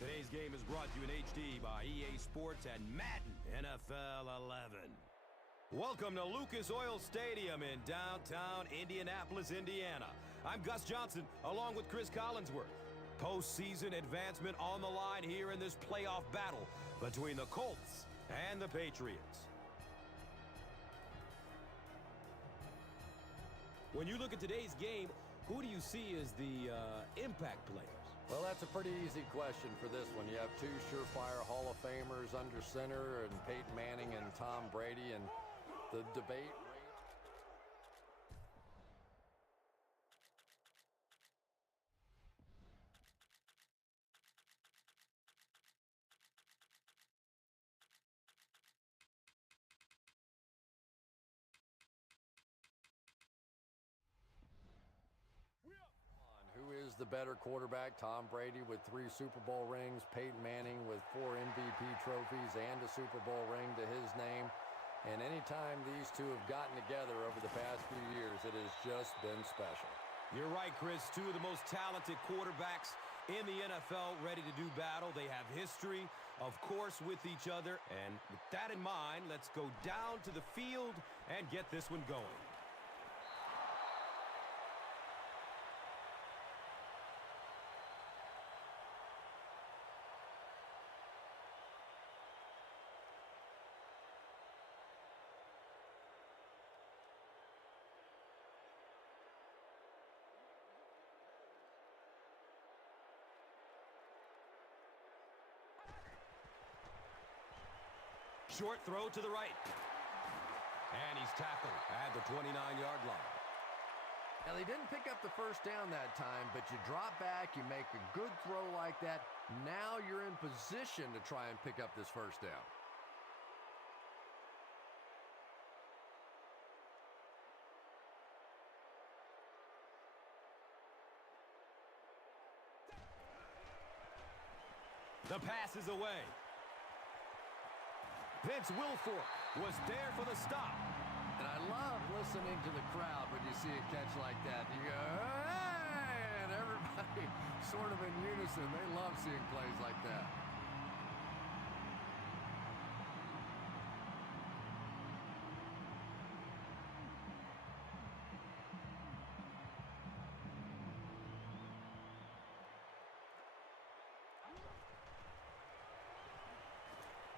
Today's game is brought to you in HD by EA Sports and Madden NFL 11. Welcome to Lucas Oil Stadium in downtown Indianapolis, Indiana. I'm Gus Johnson, along with Chris Collinsworth. Postseason advancement on the line here in this playoff battle between the Colts and the Patriots. When you look at today's game, who do you see as the impact players? Well, that's a pretty easy question for this one. You have two surefire Hall of Famers under center, and Peyton Manning and Tom Brady, and the debate. Who is the better quarterback? Tom Brady with 3 Super Bowl rings, Peyton Manning with 4 MVP trophies and a Super Bowl ring to his name. And anytime these two have gotten together over the past few years, it has just been special. You're right, Chris. Two of the most talented quarterbacks in the NFL ready to do battle. They have history, of course, with each other. And with that in mind, let's go down to the field and get this one going. Short throw to the right. And he's tackled at the 29-yard line. Now, they didn't pick up the first down that time, but you drop back, you make a good throw like that. Now you're in position to try and pick up this first down. The pass is away. Vince Wilfork was there for the stop. And I love listening to the crowd when you see a catch like that. You go, hey! And everybody sort of in unison. They love seeing plays like that.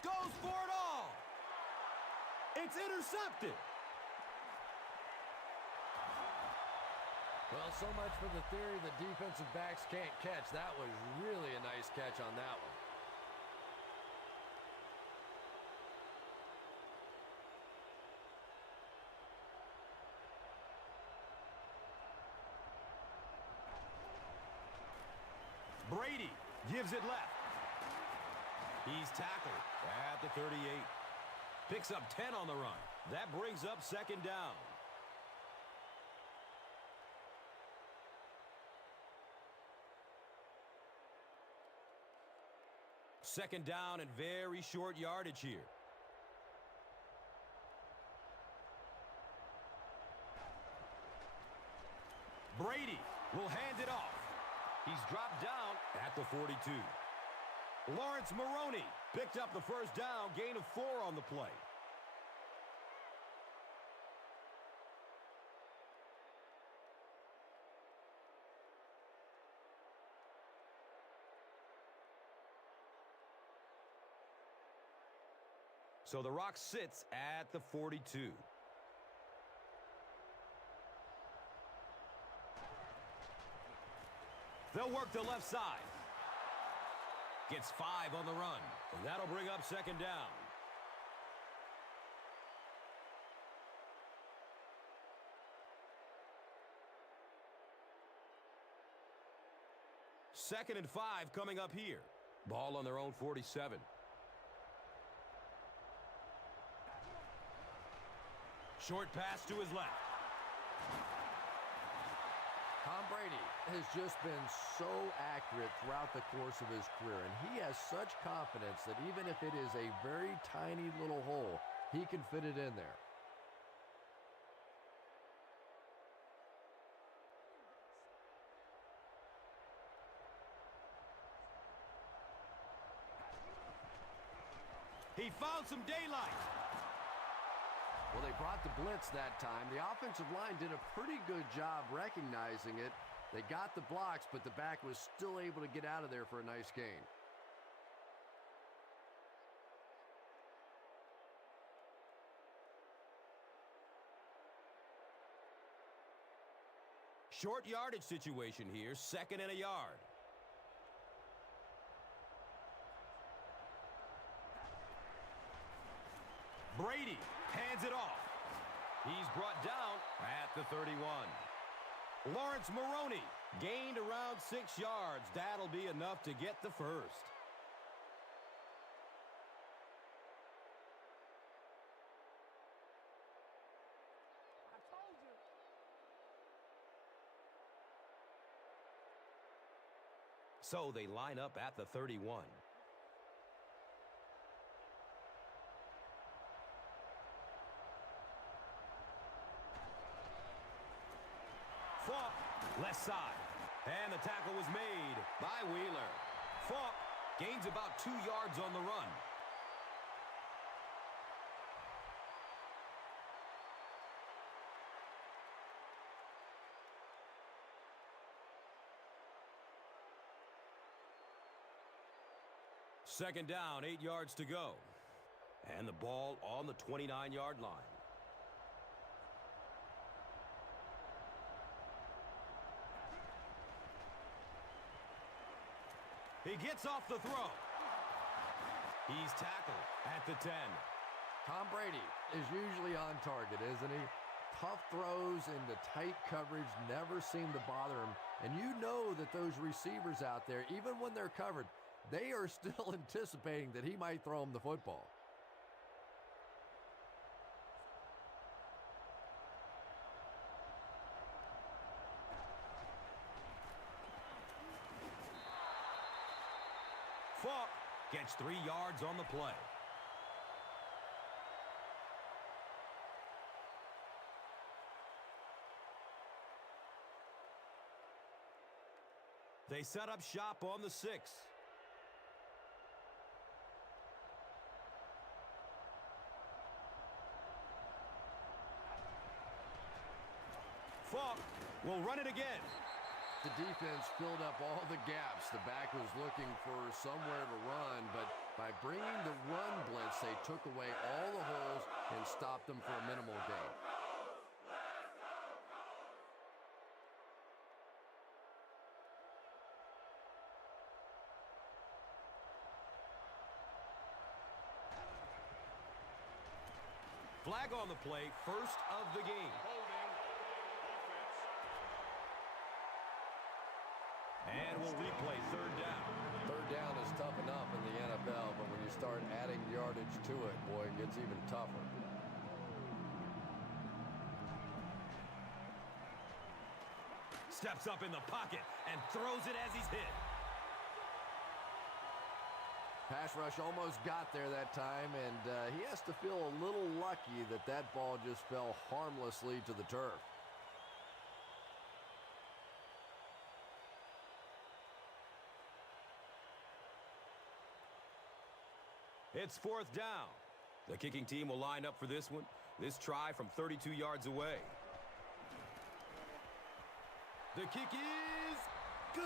Goes for it all. It's intercepted. Well, so much for the theory that defensive backs can't catch. That was really a nice catch on that one. Brady gives it left. He's tackled at the 38. Picks up 10 on the run. That brings up second down. Second down and very short yardage here. Brady will hand it off. He's dropped down at the 42. Lawrence Maroney picked up the first down, gain of 4 on the play. So the Rock sits at the 42. They'll work the left side. Gets 5 on the run. And that'll bring up second down. Second and 5 coming up here. Ball on their own 47. Short pass to his left. Tom Brady has just been so accurate throughout the course of his career, and he has such confidence that even if it is a very tiny little hole, he can fit it in there. He found some daylight. Well, they brought the blitz that time. The offensive line did a pretty good job recognizing it. They got the blocks, but the back was still able to get out of there for a nice gain. Short yardage situation here, 2nd and a yard. Brady hands it off. He's brought down at the 31. Lawrence Maroney gained around 6 yards. That'll be enough to get the first. So they line up at the 31. Falk, left side. And the tackle was made by Wheeler. Falk gains about 2 yards on the run. Second down, 8 yards to go. And the ball on the 29-yard line. He gets off the throw. He's tackled at the 10. Tom Brady is usually on target, isn't he? Tough throws into tight coverage never seem to bother him. And you know that those receivers out there, even when they're covered, they are still anticipating that he might throw him the football. Falk gets 3 yards on the play. They set up shop on the 6. Falk will run it again. The defense filled up all the gaps. The back was looking for somewhere to run, but by bringing the run blitz, they took away all the holes and stopped them for a minimal gain. Flag on the play, first of the game. And we'll replay third down. Third down is tough enough in the NFL, but when you start adding yardage to it, boy, it gets even tougher. Steps up in the pocket and throws it as he's hit. Pass rush almost got there that time, and he has to feel a little lucky that that ball just fell harmlessly to the turf. It's fourth down. The kicking team will line up for this one. This try from 32 yards away. The kick is good.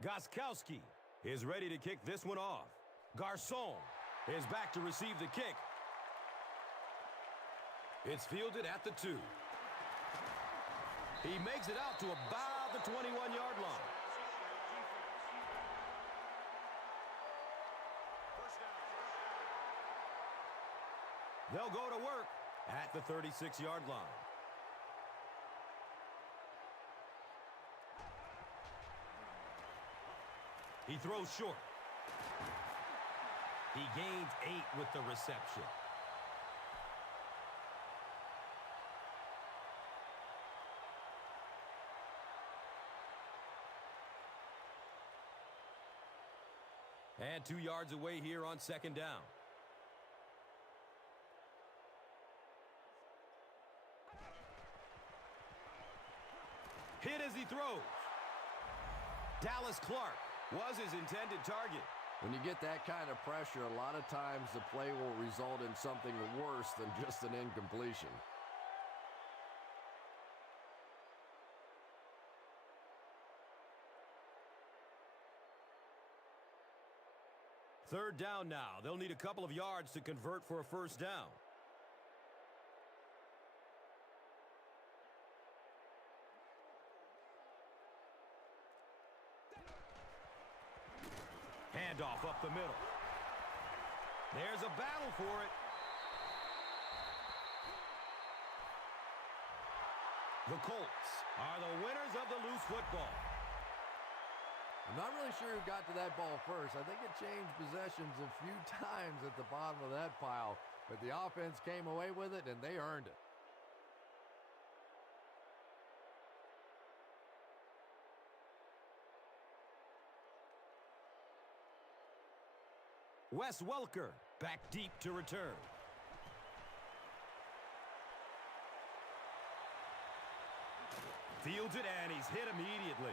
Gostkowski is ready to kick this one off. Garçon is back to receive the kick. It's fielded at the 2. He makes it out to about the 21-yard line. They'll go to work at the 36-yard line. He throws short. He gains 8 with the reception. And 2 yards away here on second down. Hit as he throws. Dallas Clark was his intended target. When you get that kind of pressure, a lot of times the play will result in something worse than just an incompletion. Third down now. They'll need a couple of yards to convert for a first down. Handoff up the middle. There's a battle for it. The Colts are the winners of the loose football. I'm not really sure who got to that ball first. I think it changed possessions a few times at the bottom of that pile, but the offense came away with it, and they earned it. Wes Welker back deep to return. Fields it, and he's hit immediately.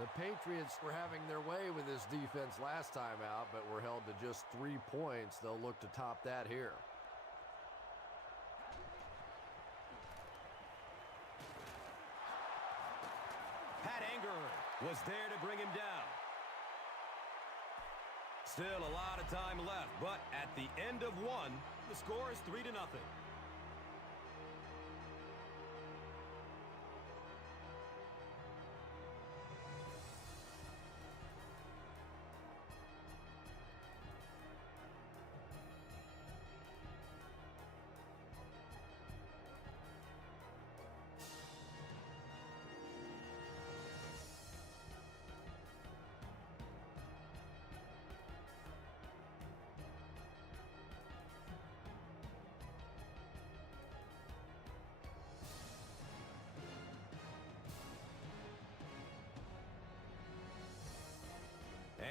The Patriots were having their way with this defense last time out, but were held to just 3 points. They'll look to top that here. Pat Anger was there to bring him down. Still a lot of time left, but at the end of one, the score is 3-0.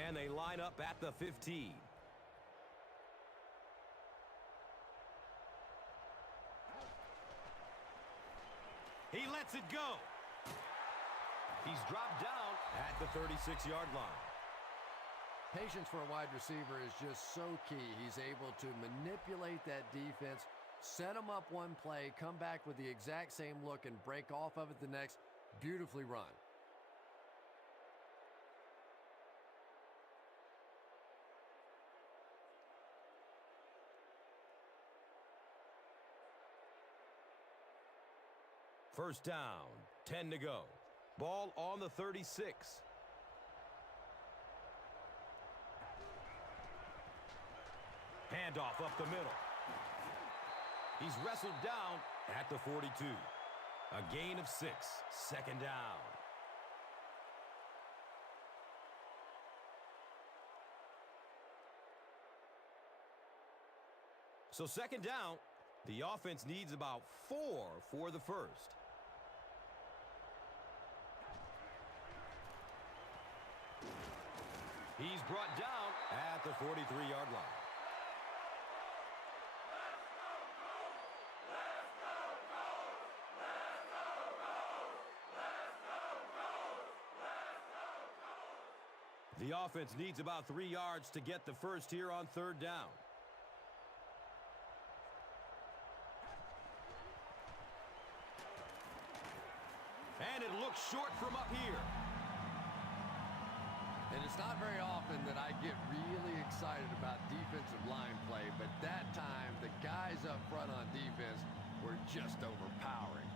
And they line up at the 15. He lets it go. He's dropped down at the 36-yard line. Patience for a wide receiver is just so key. He's able to manipulate that defense, set them up one play, come back with the exact same look, and break off of it the next. Beautifully run. First down, 10 to go. Ball on the 36. Handoff up the middle. He's wrestled down at the 42. A gain of 6, second down. So second down, the offense needs about 4 for the first. He's brought down at the 43-yard line. The offense needs about 3 yards to get the first here on third down. And it looks short from up here. And it's not very often that I get really excited about defensive line play, but that time the guys up front on defense were just overpowering.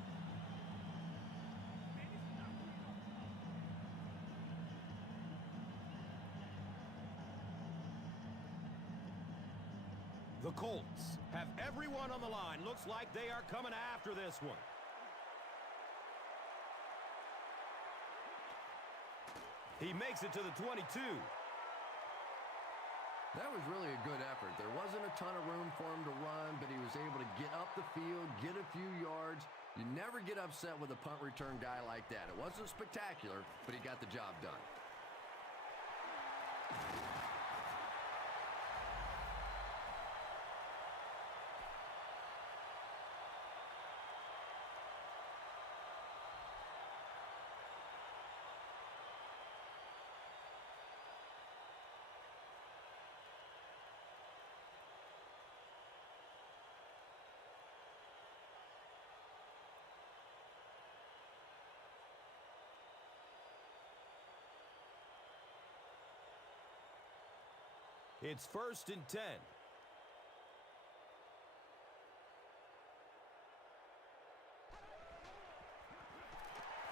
The Colts have everyone on the line. Looks like they are coming after this one. He makes it to the 22. That was really a good effort. There wasn't a ton of room for him to run, but he was able to get up the field, get a few yards. You never get upset with a punt return guy like that. It wasn't spectacular, but he got the job done. It's 1st and 10.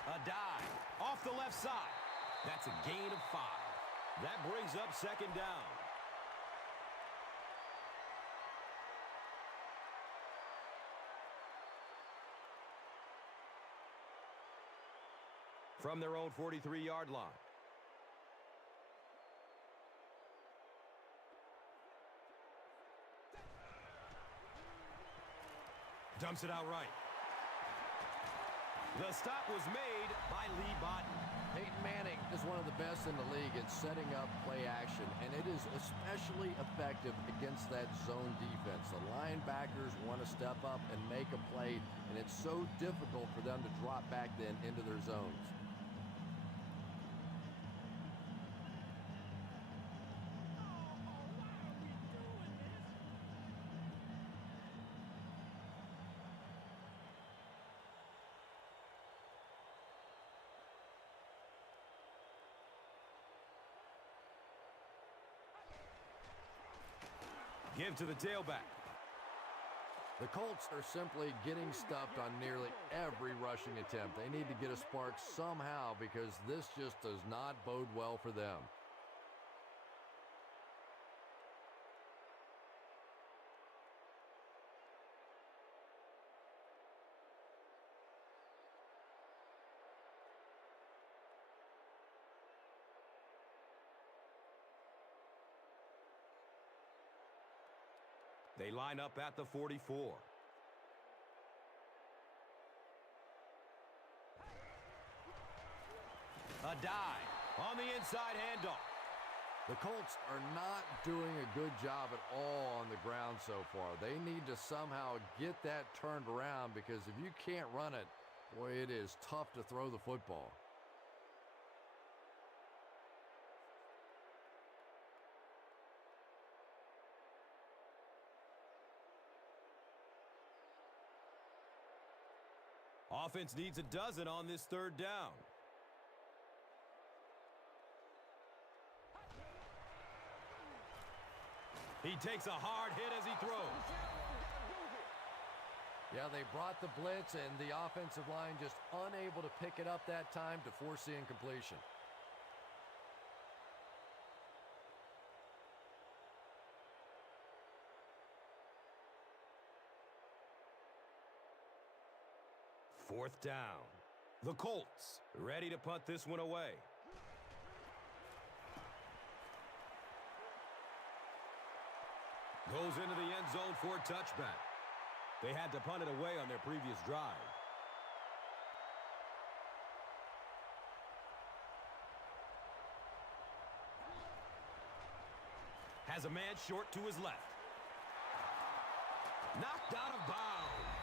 A dive off the left side. That's a gain of 5. That brings up 2nd down. From their own 43-yard line. Dumps it out right. The stop was made by Lee Botton. Peyton Manning is one of the best in the league at setting up play action, and it is especially effective against that zone defense. The linebackers want to step up and make a play, and it's so difficult for them to drop back then into their zones. Give to the tailback. The Colts are simply getting stuffed on nearly every rushing attempt. They need to get a spark somehow because this just does not bode well for them. They line up at the 44. A dive on the inside handoff. The Colts are not doing a good job at all on the ground so far. They need to somehow get that turned around because if you can't run it, boy, it is tough to throw the football. Offense needs a dozen on this 3rd down. He takes a hard hit as he throws. Yeah, they brought the blitz, and the offensive line just unable to pick it up that time to force the incompletion. Fourth down. The Colts ready to punt this one away. Goes into the end zone for a touchback. They had to punt it away on their previous drive. Has a man short to his left. Knocked out of bounds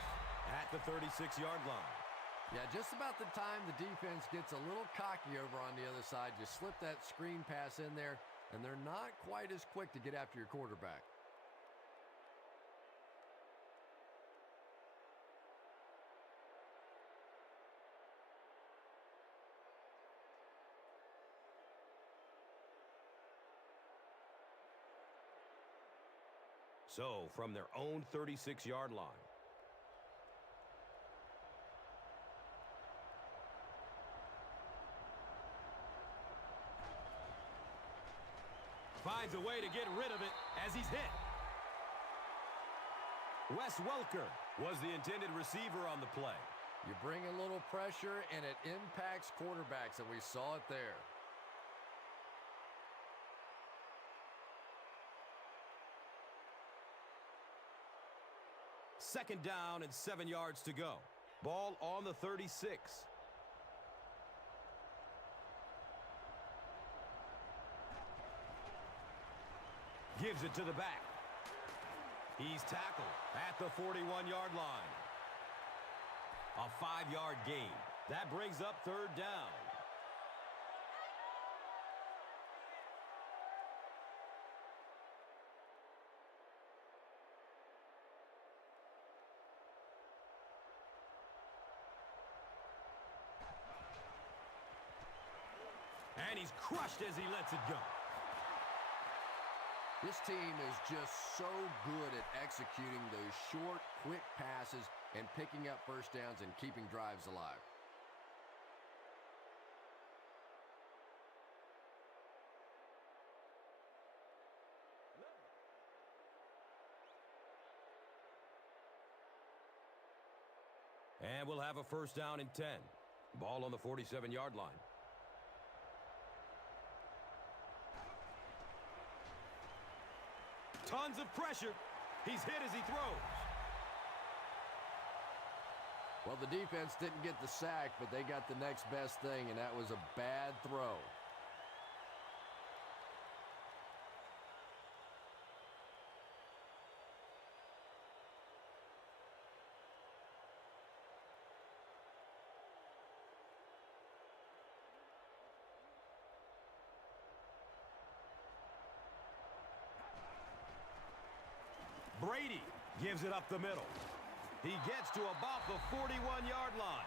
at the 36-yard line. Yeah, just about the time the defense gets a little cocky over on the other side, you slip that screen pass in there, and they're not quite as quick to get after your quarterback. So, from their own 36-yard line. Finds a way to get rid of it as he's hit. Wes Welker was the intended receiver on the play. You bring a little pressure, and it impacts quarterbacks, and we saw it there. 2nd down and 7 yards to go. Ball on the 36. Gives it to the back. He's tackled at the 41-yard line. A 5-yard gain. That brings up 3rd down. And he's crushed as he lets it go. This team is just so good at executing those short, quick passes and picking up first downs and keeping drives alive. And we'll have a 1st down and 10. Ball on the 47-yard line. Tons of pressure. He's hit as he throws. Well, the defense didn't get the sack, but they got the next best thing, and that was a bad throw. Brady gives it up the middle. He gets to about the 41-yard line.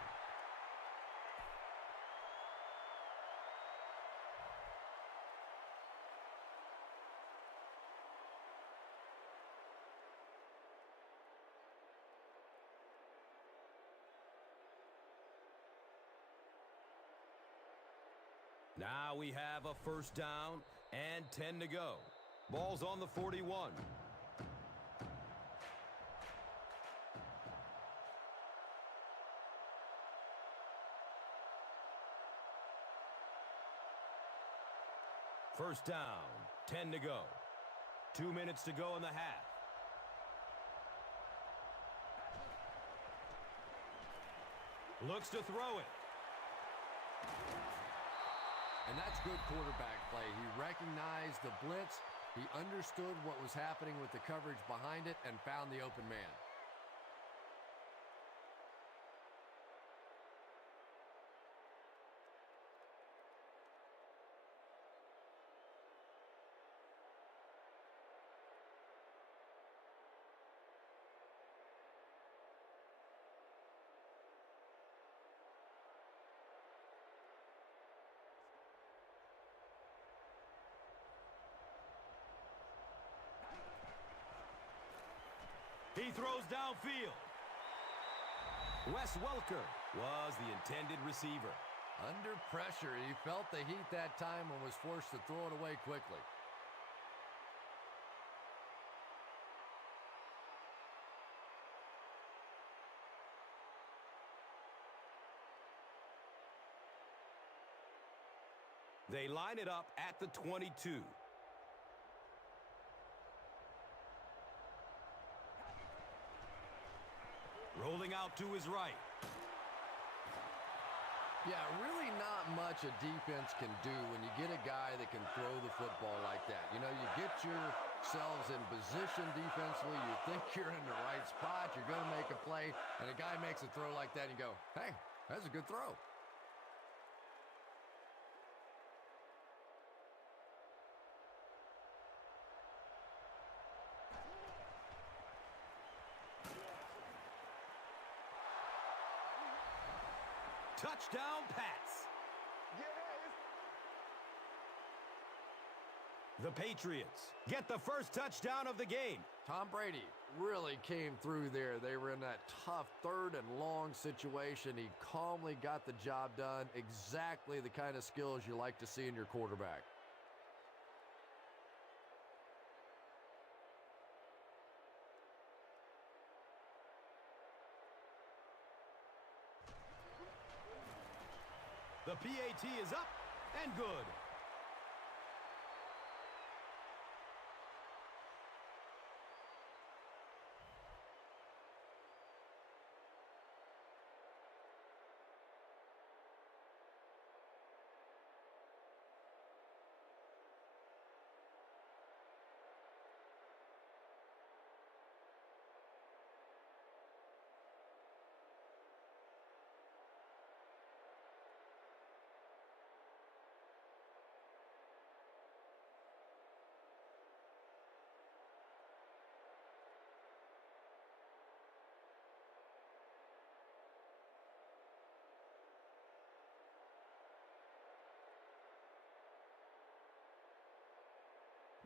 Now we have a 1st down and 10 to go. Ball's on the 41. First down, 10 to go. 2 minutes to go in the half. Looks to throw it. And that's good quarterback play. He recognized the blitz. He understood what was happening with the coverage behind it and found the open man. He throws downfield. Wes Welker was the intended receiver. Under pressure, he felt the heat that time and was forced to throw it away quickly. They line it up at the 22. Rolling out to his right. Yeah, really not much a defense can do when you get a guy that can throw the football like that. You know, you get yourselves in position defensively. You think you're in the right spot. You're going to make a play, and a guy makes a throw like that, and you go, hey, that's a good throw. Touchdown, Pats. The Patriots get the first touchdown of the game. Tom Brady really came through there. They were in that tough 3rd and long situation. He calmly got the job done. Exactly the kind of skills you like to see in your quarterback. The PAT is up and good.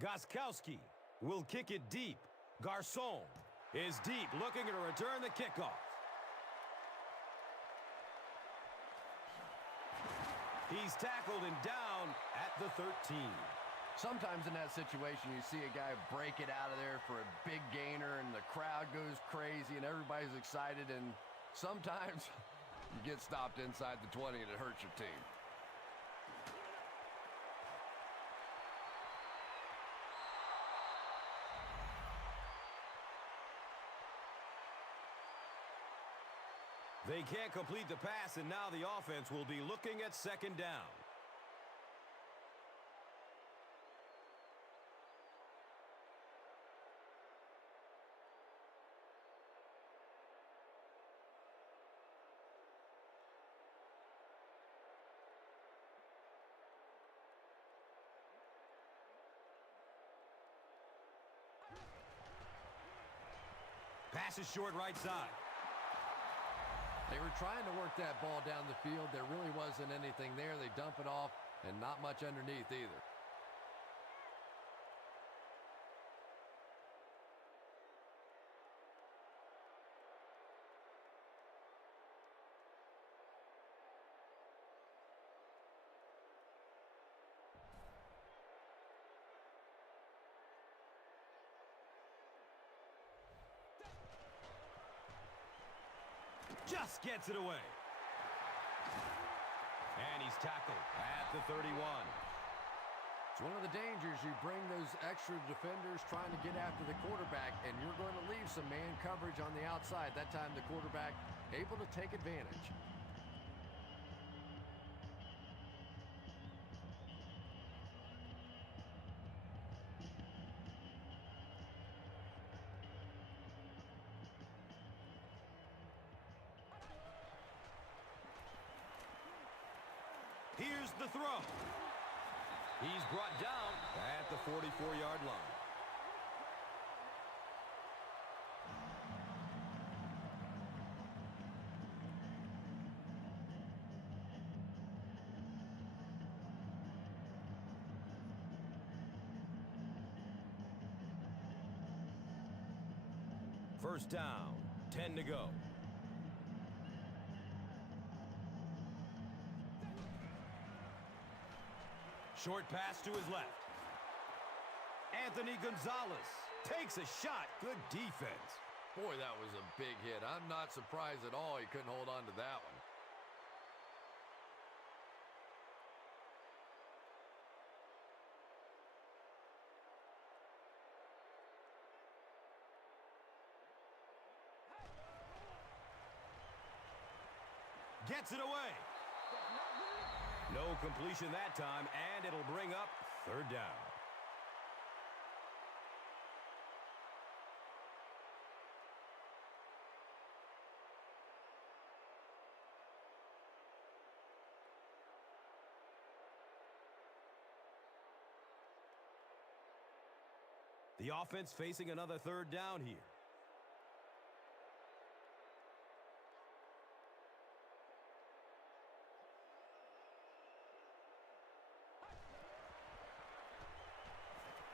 Gostkowski will kick it deep. Garçon is deep, looking to return the kickoff. He's tackled and down at the 13. Sometimes in that situation, you see a guy break it out of there for a big gainer, and the crowd goes crazy, and everybody's excited, and sometimes you get stopped inside the 20, and it hurts your team. They can't complete the pass, and now the offense will be looking at second down. Pass is short right side. They were trying to work that ball down the field. There really wasn't anything there. They dump it off, and not much underneath either. Just gets it away. And he's tackled at the 31. It's one of the dangers. You bring those extra defenders trying to get after the quarterback, and you're going to leave some man coverage on the outside. That time the quarterback able to take advantage. Here's the throw. He's brought down at the 44-yard line. First down, 10 to go. Short pass to his left. Anthony Gonzalez takes a shot. Good defense. Boy, that was a big hit. I'm not surprised at all he couldn't hold on to that one. Gets it away. No completion that time, and it'll bring up third down. The offense facing another third down here.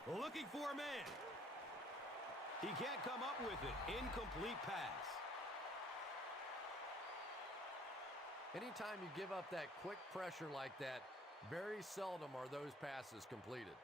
Looking for a man. He can't come up with it. Incomplete pass. Anytime you give up that quick pressure like that, very seldom are those passes completed.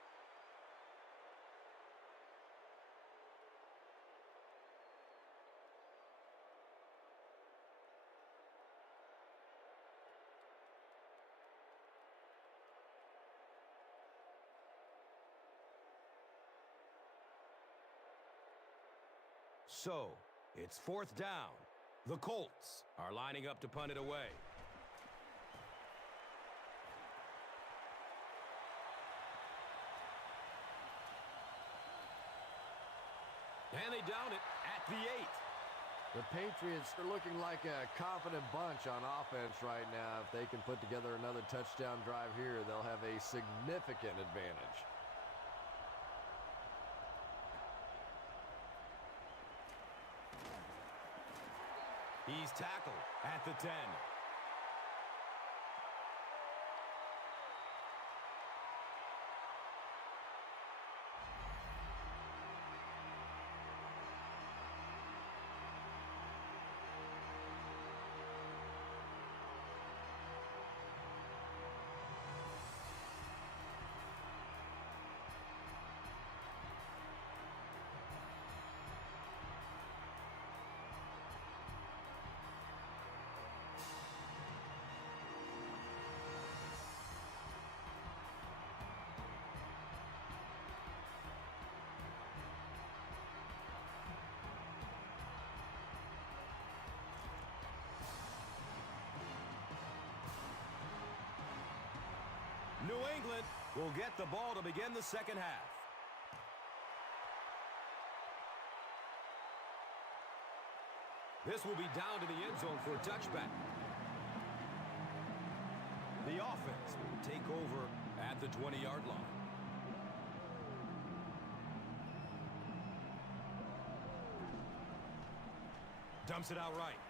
So, it's fourth down. The Colts are lining up to punt it away. And they down it at the 8. The Patriots are looking like a confident bunch on offense right now. If they can put together another touchdown drive here, they'll have a significant advantage. He's tackled at the 10. England will get the ball to begin the second half. This will be down to the end zone for a touchback. The offense will take over at the 20-yard line. Dumps it out right.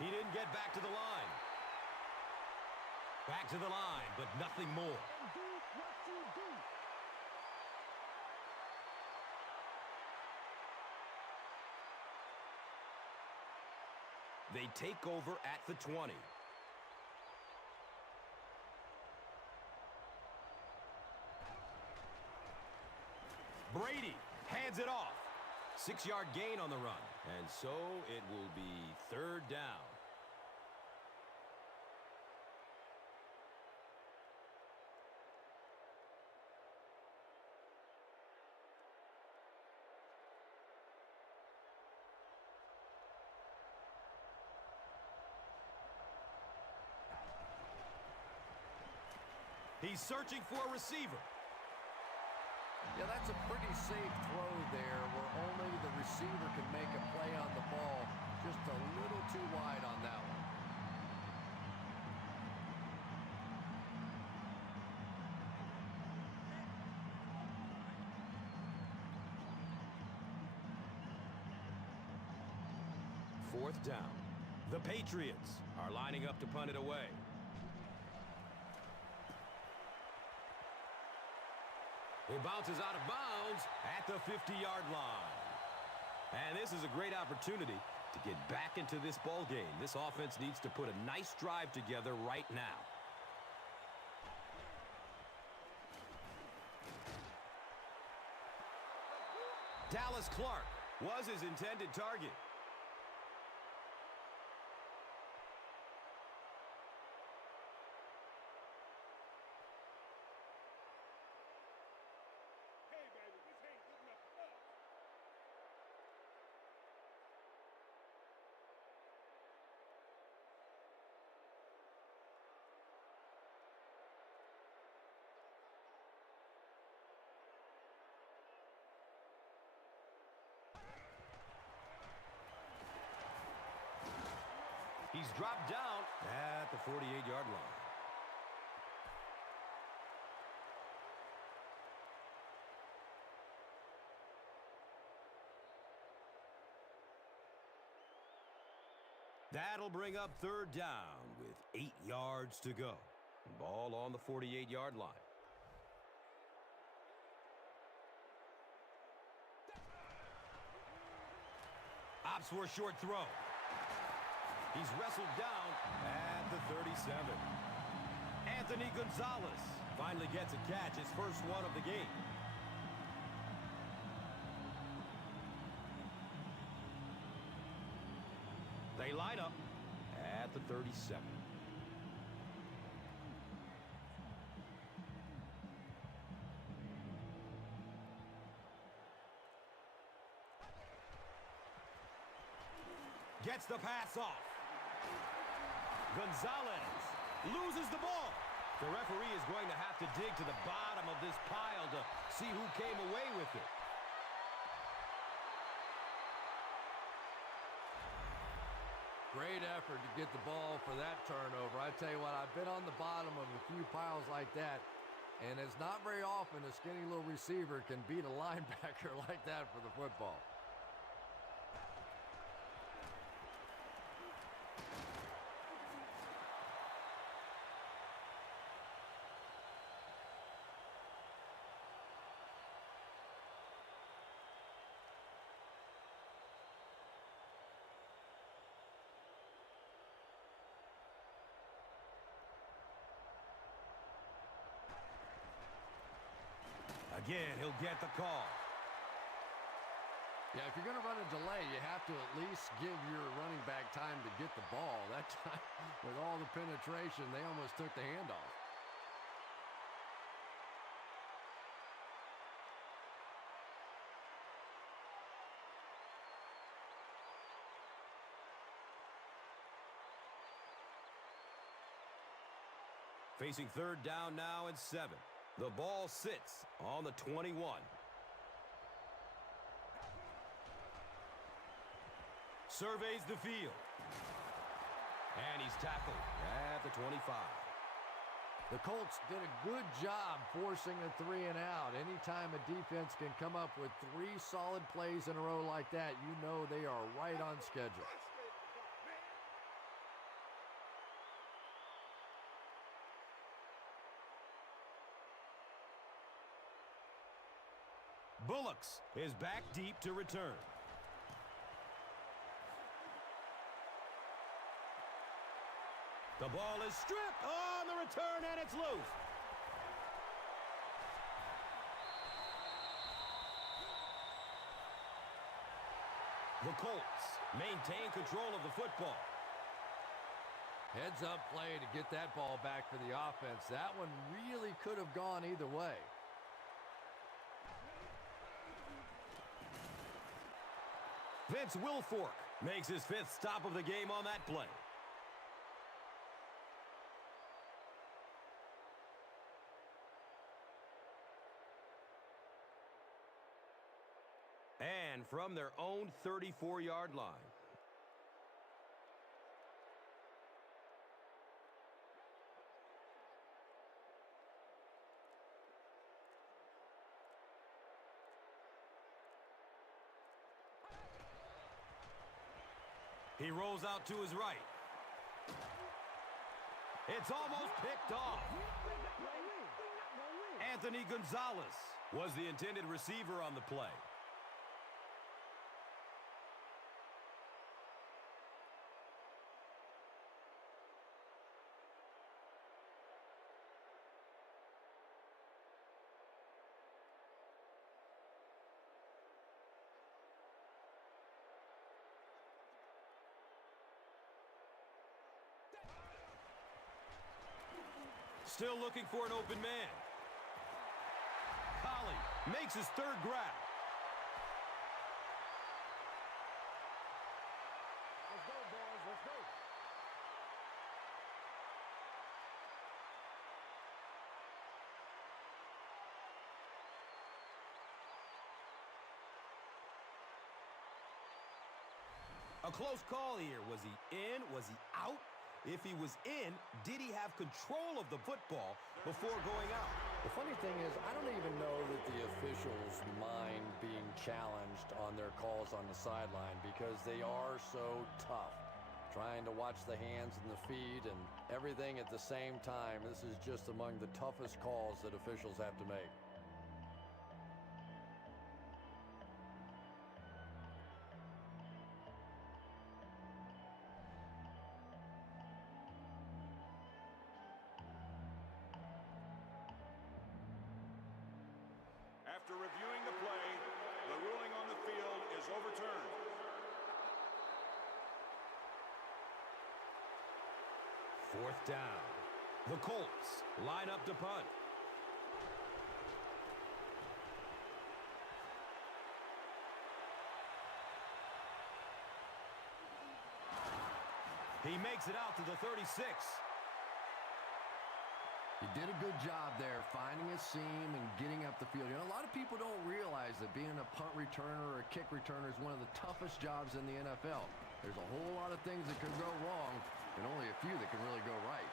He didn't get back to the line. Back to the line, but nothing more. They take over at the 20. Brady hands it off. 6-yard gain on the run. And so it will be third down. He's searching for a receiver. Yeah, that's a pretty safe throw there where only the receiver can make a play on the ball. Just a little too wide on that one. Fourth down. The Patriots are lining up to punt it away. It bounces out of bounds at the 50-yard line. And this is a great opportunity to get back into this ball game. This offense needs to put a nice drive together right now. Dallas Clark was his intended target. He's dropped down at the 48-yard line. That'll bring up third down with 8 yards to go. Ball on the 48-yard line. Opts for a short throw. He's wrestled down at the 37. Anthony Gonzalez finally gets a catch, his first one of the game. They line up at the 37. Gets the pass off. Gonzalez loses the ball. The referee is going to have to dig to the bottom of this pile to see who came away with it. Great effort to get the ball for that turnover. I tell you what, I've been on the bottom of a few piles like that, and it's not very often a skinny little receiver can beat a linebacker like that for the football. Again, he'll get the call. Yeah, if you're going to run a delay, you have to at least give your running back time to get the ball. That time, with all the penetration, they almost took the handoff. Facing third down now and 7. The ball sits on the 21. Surveys the field. And he's tackled at the 25. The Colts did a good job forcing a 3 and out. Anytime a defense can come up with 3 solid plays in a row like that, you know they are right on schedule. Bullocks is back deep to return. The ball is stripped on the return, and it's loose. The Colts maintain control of the football. Heads up play to get that ball back for the offense. That one really could have gone either way. Vince Wilfork makes his 5th stop of the game on that play. And from their own 34-yard line. He rolls out to his right. It's almost picked off. Anthony Gonzalez was the intended receiver on the play. Still looking for an open man. Collie makes his 3rd grab. Let's go, boys. Let's go. A close call here. Was he in? Was he out? If he was in, did he have control of the football before going out? The funny thing is, I don't even know that the officials mind being challenged on their calls on the sideline because they are so tough. Trying to watch the hands and the feet and everything at the same time. This is just among the toughest calls that officials have to make. After reviewing the play, the ruling on the field is overturned. Fourth down. The Colts line up to punt. He makes it out to the 36. He did a good job there, finding a seam and getting up the field. You know, a lot of people don't realize that being a punt returner or a kick returner is one of the toughest jobs in the NFL. There's a whole lot of things that could go wrong, and only a few that can really go right.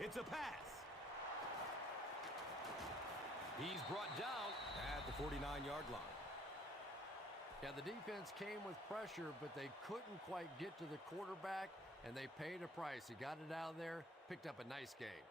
It's a pass. He's brought down at the 49-yard line. Yeah, the defense came with pressure, but they couldn't quite get to the quarterback, and they paid a price. He got it out of there, picked up a nice game.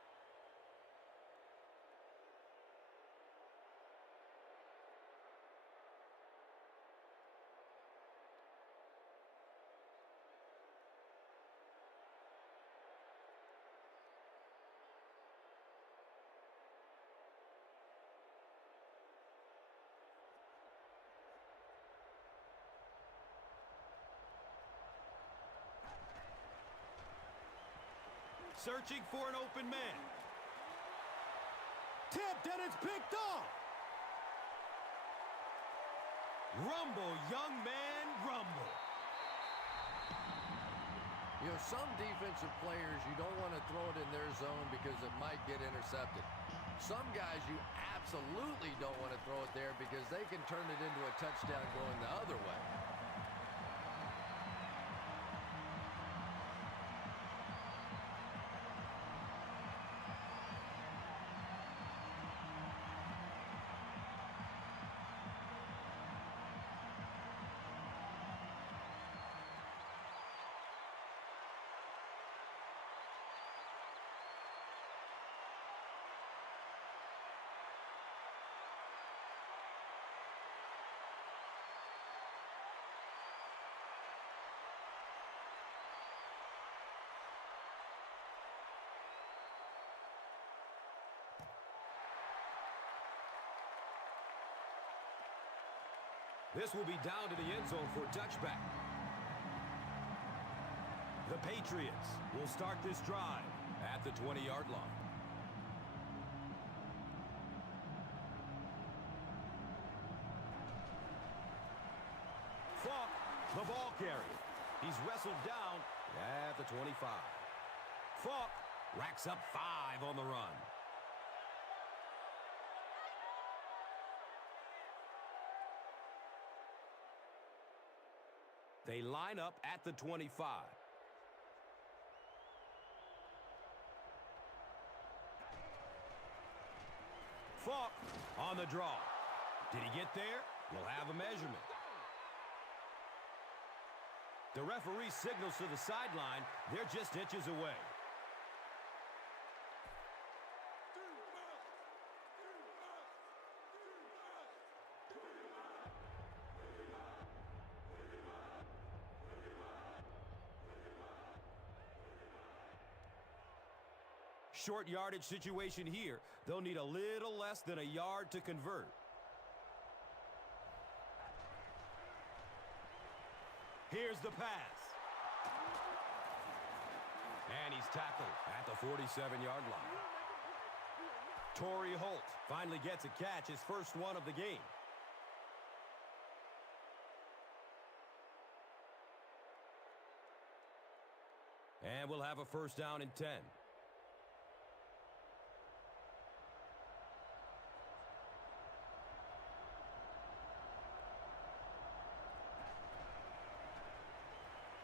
searching for an open man. Tipped, and it's picked off. Rumble, young man, rumble. You know, some defensive players, you don't want to throw it in their zone because it might get intercepted. Some guys, you absolutely don't want to throw it there because they can turn it into a touchdown going the other way. This will be down to the end zone for a touchback. The Patriots will start this drive at the 20-yard line. Falk, the ball carrier. He's wrestled down at the 25. Falk racks up 5 on the run. They line up at the 25. Falk on the draw. Did he get there? We'll have a measurement. The referee signals to the sideline. They're just inches away. Short yardage situation here. They'll need a little less than a yard to convert. Here's the pass. And he's tackled at the 47-yard line. Torrey Holt finally gets a catch, his first one of the game. And we'll have a first down and 10.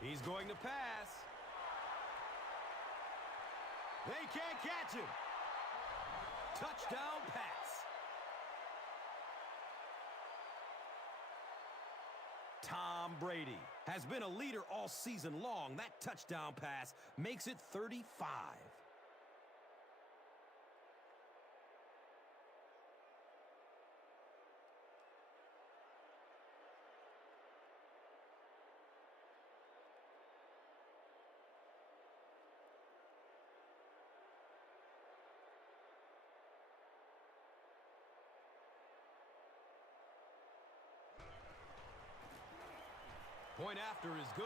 He's going to pass. They can't catch him. Touchdown pass. Tom Brady has been a leader all season long. That touchdown pass makes it 35. Point after is good.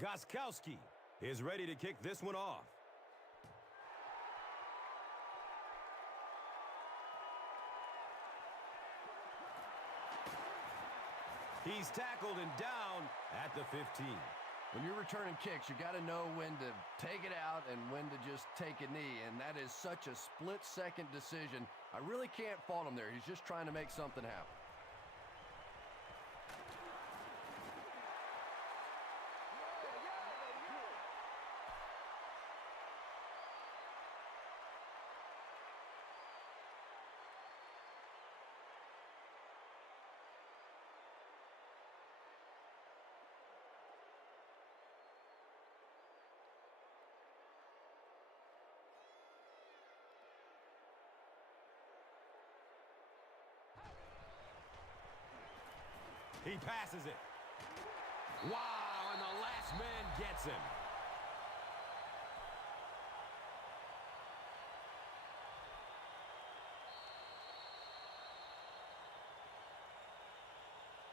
Gostkowski is ready to kick this one off. He's tackled and down at the 15. When you're returning kicks, you got to know when to take it out and when to just take a knee, and that is such a split-second decision. I really can't fault him there. He's just trying to make something happen. He passes it. Wow, and the last man gets him.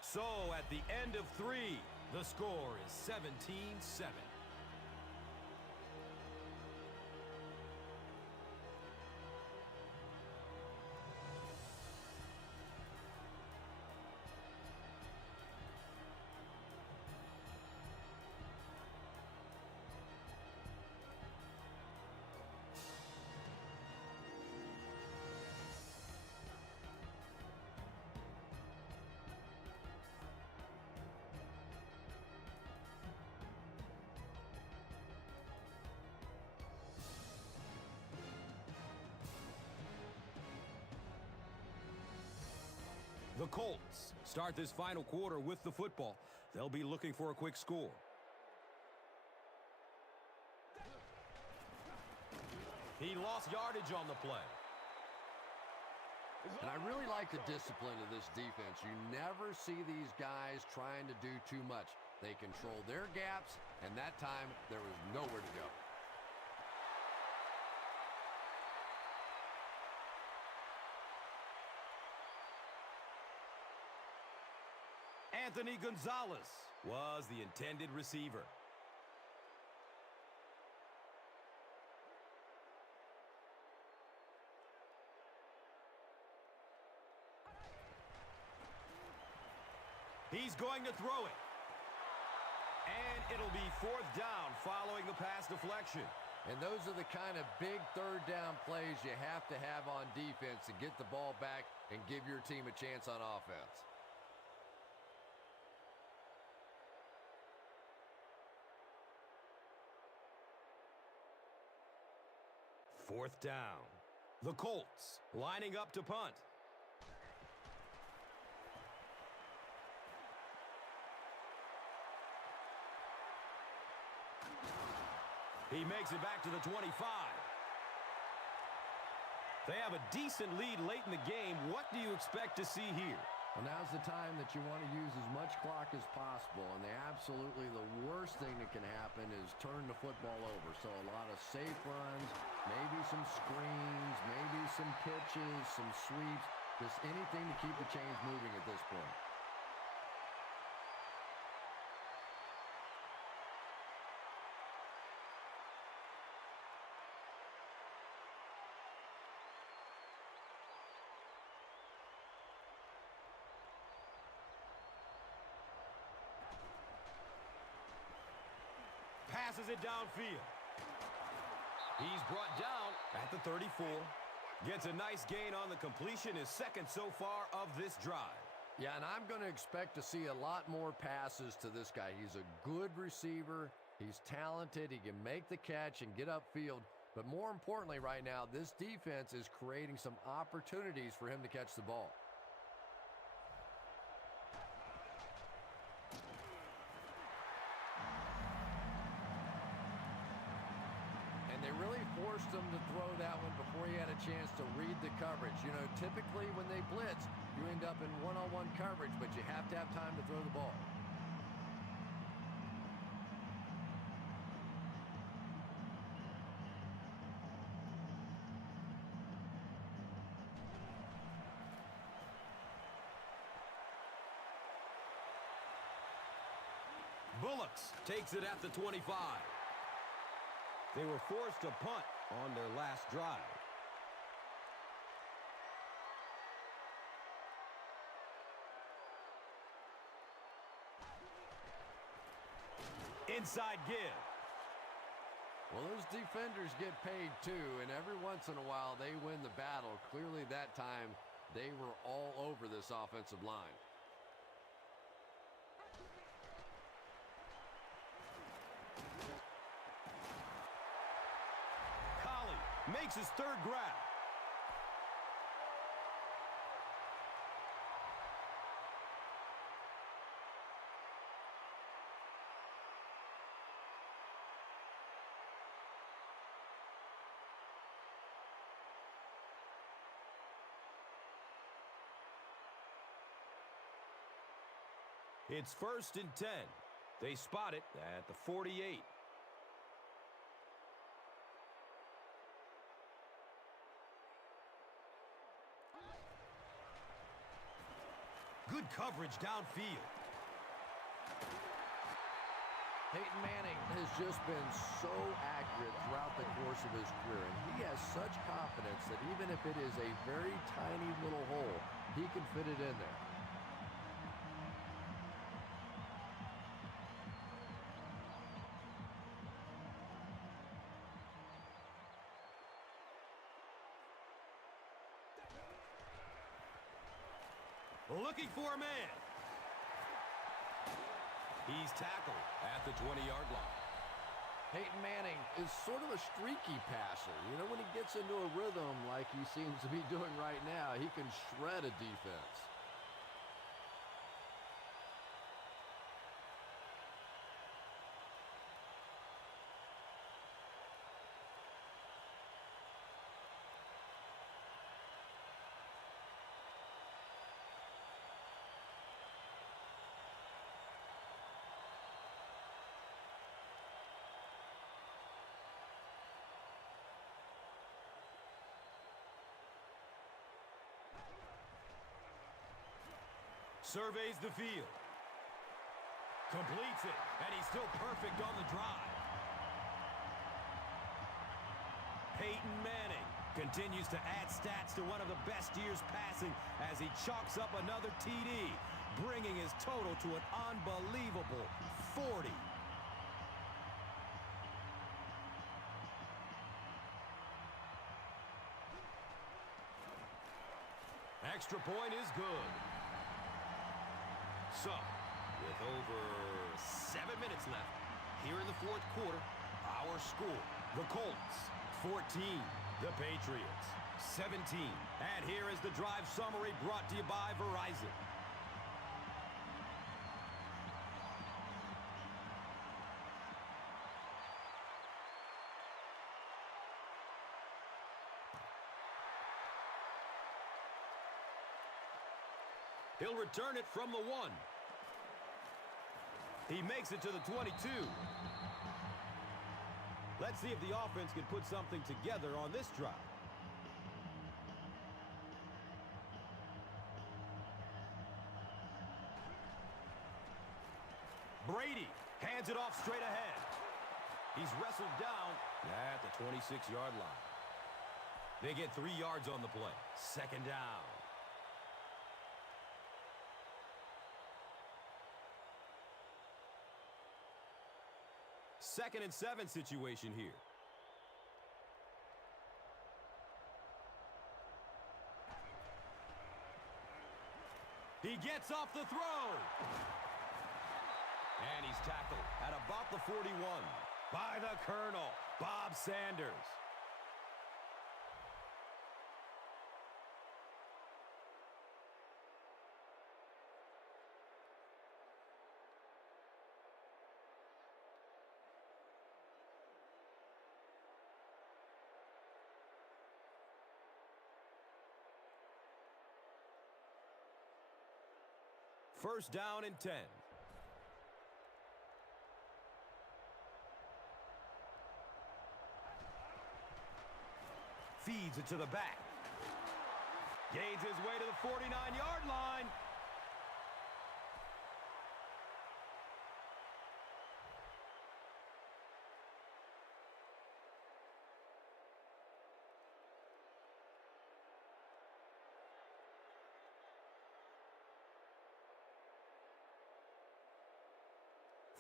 So, at the end of 3, the score is 17-7. The Colts start this final quarter with the football. They'll be looking for a quick score. He lost yardage on the play. And I really like the discipline of this defense. You never see these guys trying to do too much. They control their gaps, and that time there was nowhere to go. Anthony Gonzalez was the intended receiver. He's going to throw it. And it'll be 4th down following the pass deflection. And those are the kind of big third down plays you have to have on defense to get the ball back and give your team a chance on offense. Fourth down. The Colts lining up to punt. He makes it back to the 25. They have a decent lead late in the game. What do you expect to see here? Well, now's the time that you want to use as much clock as possible, and absolutely the worst thing that can happen is turn the football over. So a lot of safe runs, maybe some screens, maybe some pitches, some sweeps, just anything to keep the chains moving at this point. Passes it downfield. He's brought down at the 34. Gets a nice gain on the completion, his second so far of this drive. Yeah, and I'm going to expect to see a lot more passes to this guy. He's a good receiver. He's talented. He can make the catch and get upfield. But more importantly right now, this defense is creating some opportunities for him to catch the ball. They really forced him to throw that one before he had a chance to read the coverage. You know, typically when they blitz, you end up in one-on-one coverage, but you have to have time to throw the ball. Bullocks takes it at the 25. They were forced to punt on their last drive. Inside give. Well, those defenders get paid too, and every once in a while they win the battle. Clearly that time they were all over this offensive line. Makes his third grab. It's 1st and 10. They spot it at the 48. Good coverage downfield. Peyton Manning has just been so accurate throughout the course of his career, and he has such confidence that even if it is a very tiny little hole, he can fit it in there. Looking for a man. He's tackled at the 20-yard line. Peyton Manning is sort of a streaky passer. You know, when he gets into a rhythm like he seems to be doing right now, he can shred a defense. Surveys the field. Completes it, and he's still perfect on the drive. Peyton Manning continues to add stats to one of the best years passing as he chalks up another TD, bringing his total to an unbelievable 40. Extra point is good. So, with over 7 minutes left, here in the 4th quarter, our score, the Colts, 14, the Patriots, 17. And here is the drive summary brought to you by Verizon. He'll return it from the 1. He makes it to the 22. Let's see if the offense can put something together on this drive. Brady hands it off straight ahead. He's wrestled down at the 26-yard line. They get 3 yards on the play. 2nd down. Second and 7 situation here. He gets off the throw. And he's tackled at about the 41 by the Colonel, Bob Sanders. First down and 10. Feeds it to the back. Gains his way to the 49-yard line.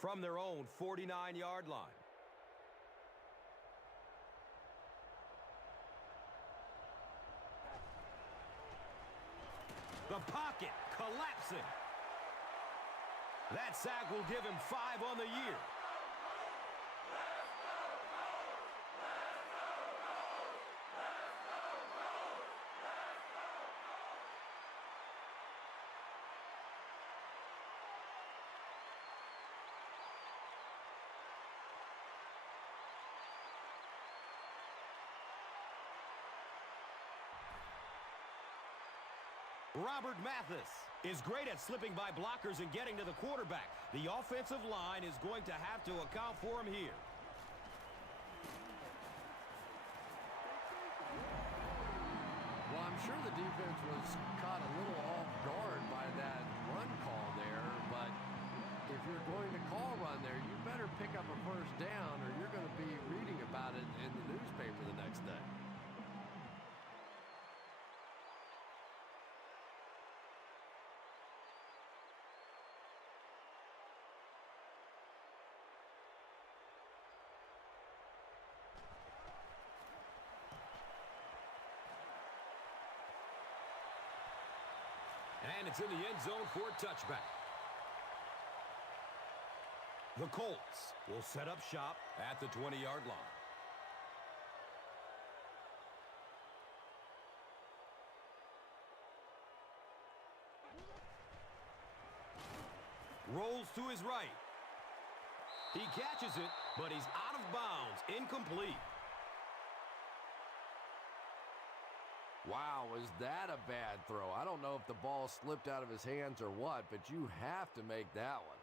From their own 49-yard line. The pocket collapsing. That sack will give him 5 on the year. Robert Mathis is great at slipping by blockers and getting to the quarterback. The offensive line is going to have to account for him here. Well, I'm sure the defense was caught a little off guard by that run call there, but if you're going to call run there, you better pick up a first down or you're going to be reading about it in the newspaper the next day. And it's in the end zone for a touchback. The Colts will set up shop at the 20-yard line. Rolls to his right. He catches it, but he's out of bounds, incomplete. Wow, was that a bad throw? I don't know if the ball slipped out of his hands or what, but you have to make that one.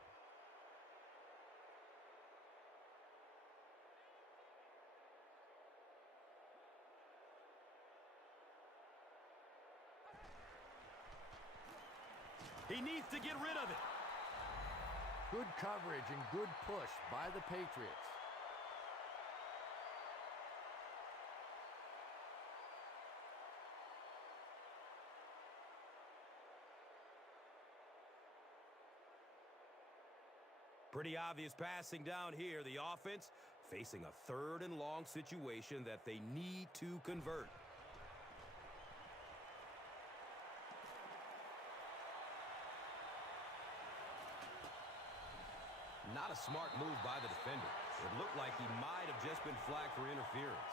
He needs to get rid of it. Good coverage and good push by the Patriots. Pretty obvious passing down here. The offense facing a 3rd and long situation that they need to convert. Not a smart move by the defender. It looked like he might have just been flagged for interference.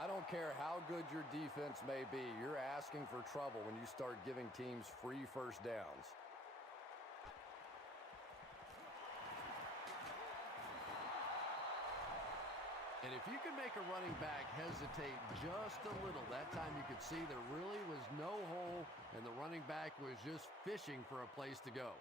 I don't care how good your defense may be, you're asking for trouble when you start giving teams free first downs. And if you can make a running back hesitate just a little, that time you could see there really was no hole and the running back was just fishing for a place to go.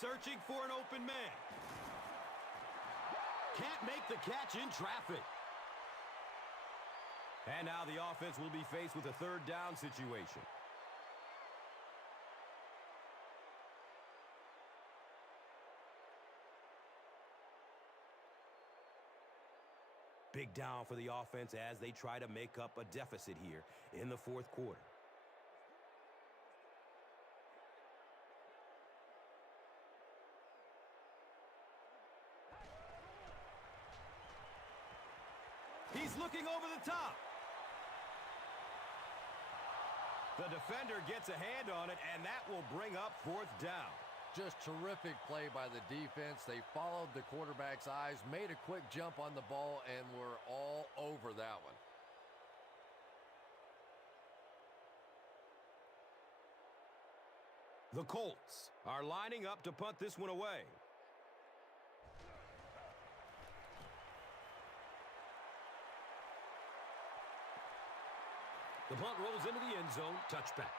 Searching for an open man. Can't make the catch in traffic. And now the offense will be faced with a 3rd down situation. Big down for the offense as they try to make up a deficit here in the 4th quarter. He's looking over the top. The defender gets a hand on it, and that will bring up 4th down. Just terrific play by the defense. They followed the quarterback's eyes, made a quick jump on the ball, and were all over that one. The Colts are lining up to punt this one away. The punt rolls into the end zone, touchback.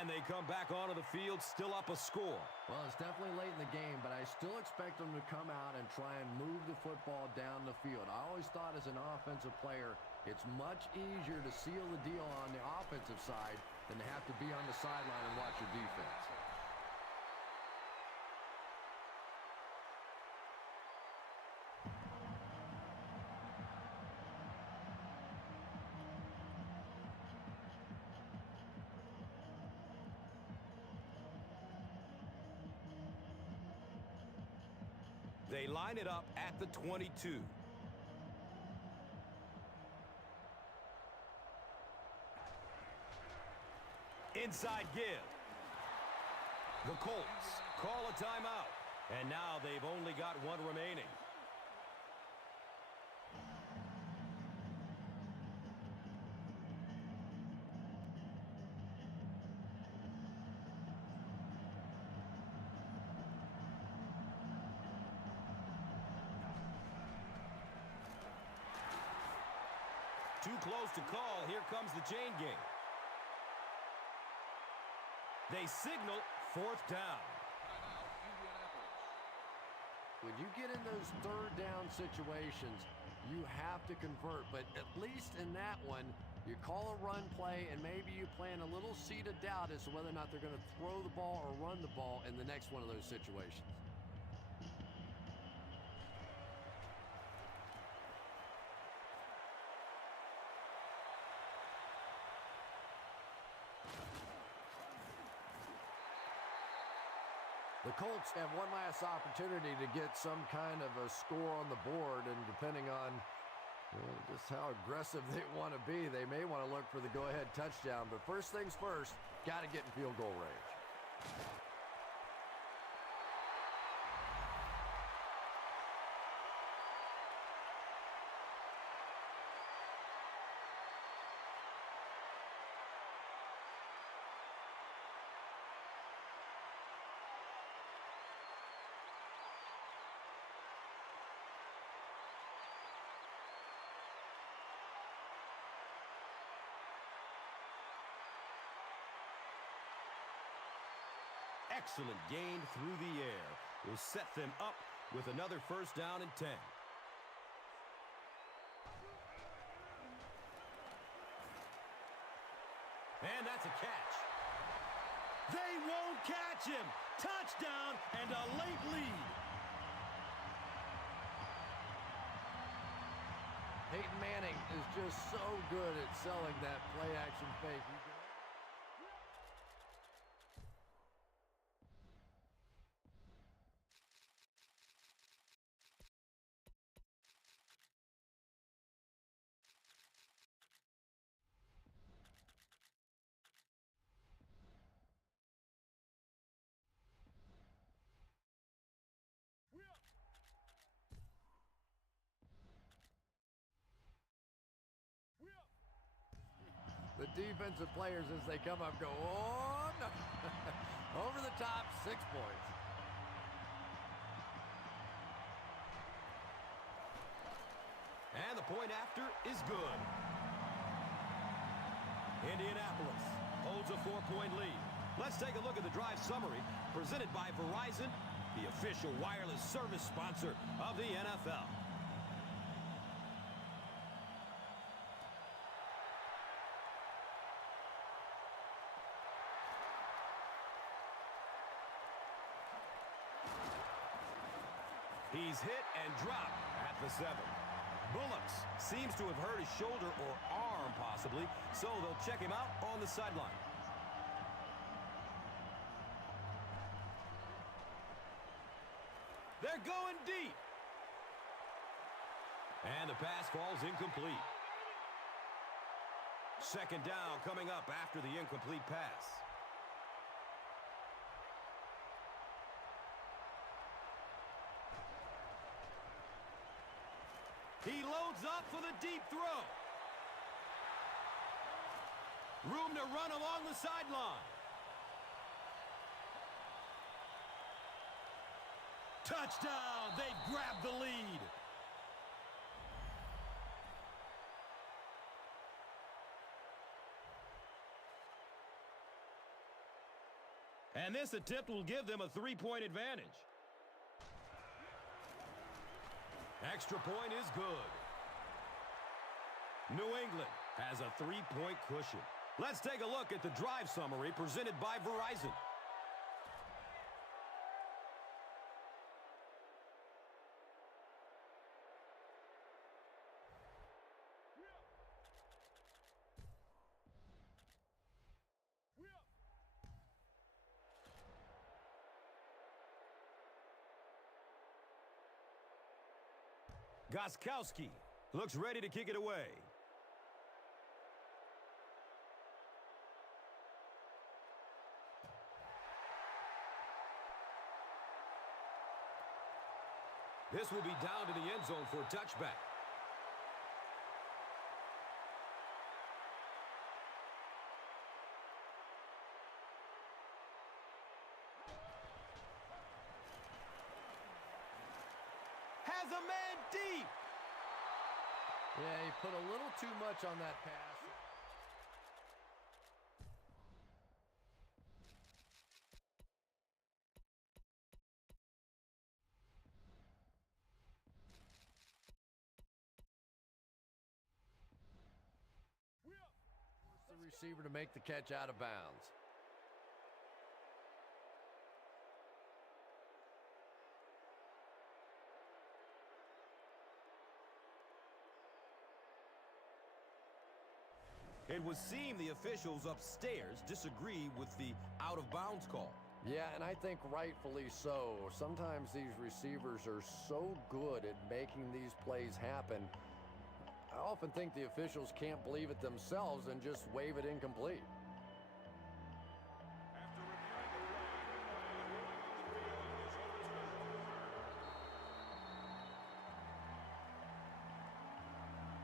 And they come back onto the field, still up a score. Well, it's definitely late in the game, but I still expect them to come out and try and move the football down the field. I always thought as an offensive player, it's much easier to seal the deal on the offensive side than to have to be on the sideline and watch your defense. They line it up at the 22. Inside give. The Colts call a timeout. And now they've only got one remaining. Too close to call. Here comes the chain game. They signal fourth down. When you get in those third down situations, you have to convert. But at least in that one, you call a run play, and maybe you plant a little seed of doubt as to whether or not they're going to throw the ball or run the ball in the next one of those situations. The Colts have one last opportunity to get some kind of a score on the board, and depending on just how aggressive they want to be, they may want to look for the go-ahead touchdown. But first things first, got to get in field goal range. Excellent gain through the air will set them up with another first down and 10. And that's a catch. They won't catch him. Touchdown and a late lead. Peyton Manning is just so good at selling that play-action fake. The defensive players, as they come up, go, oh, no. Over the top, 6 points. And the point after is good. Indianapolis holds a 4-point lead. Let's take a look at the drive summary presented by Verizon, the official wireless service sponsor of the NFL. He's hit and dropped at the 7. Bullocks seems to have hurt his shoulder or arm, possibly, so they'll check him out on the sideline. They're going deep. And the pass falls incomplete. Second down coming up after the incomplete pass. He loads up for the deep throw. Room to run along the sideline. Touchdown! They grab the lead. And this attempt will give them a 3-point advantage. Extra point is good. New England has a 3-point cushion. Let's take a look at the drive summary presented by Verizon. Gostkowski looks ready to kick it away. This will be down to the end zone for a touchback. Has a man deep. Yeah, he put a little too much on that pass. The receiver to make the catch out of bounds. It would seem the officials upstairs disagree with the out-of-bounds call. Yeah, and I think rightfully so. Sometimes these receivers are so good at making these plays happen. I often think the officials can't believe it themselves and just wave it incomplete.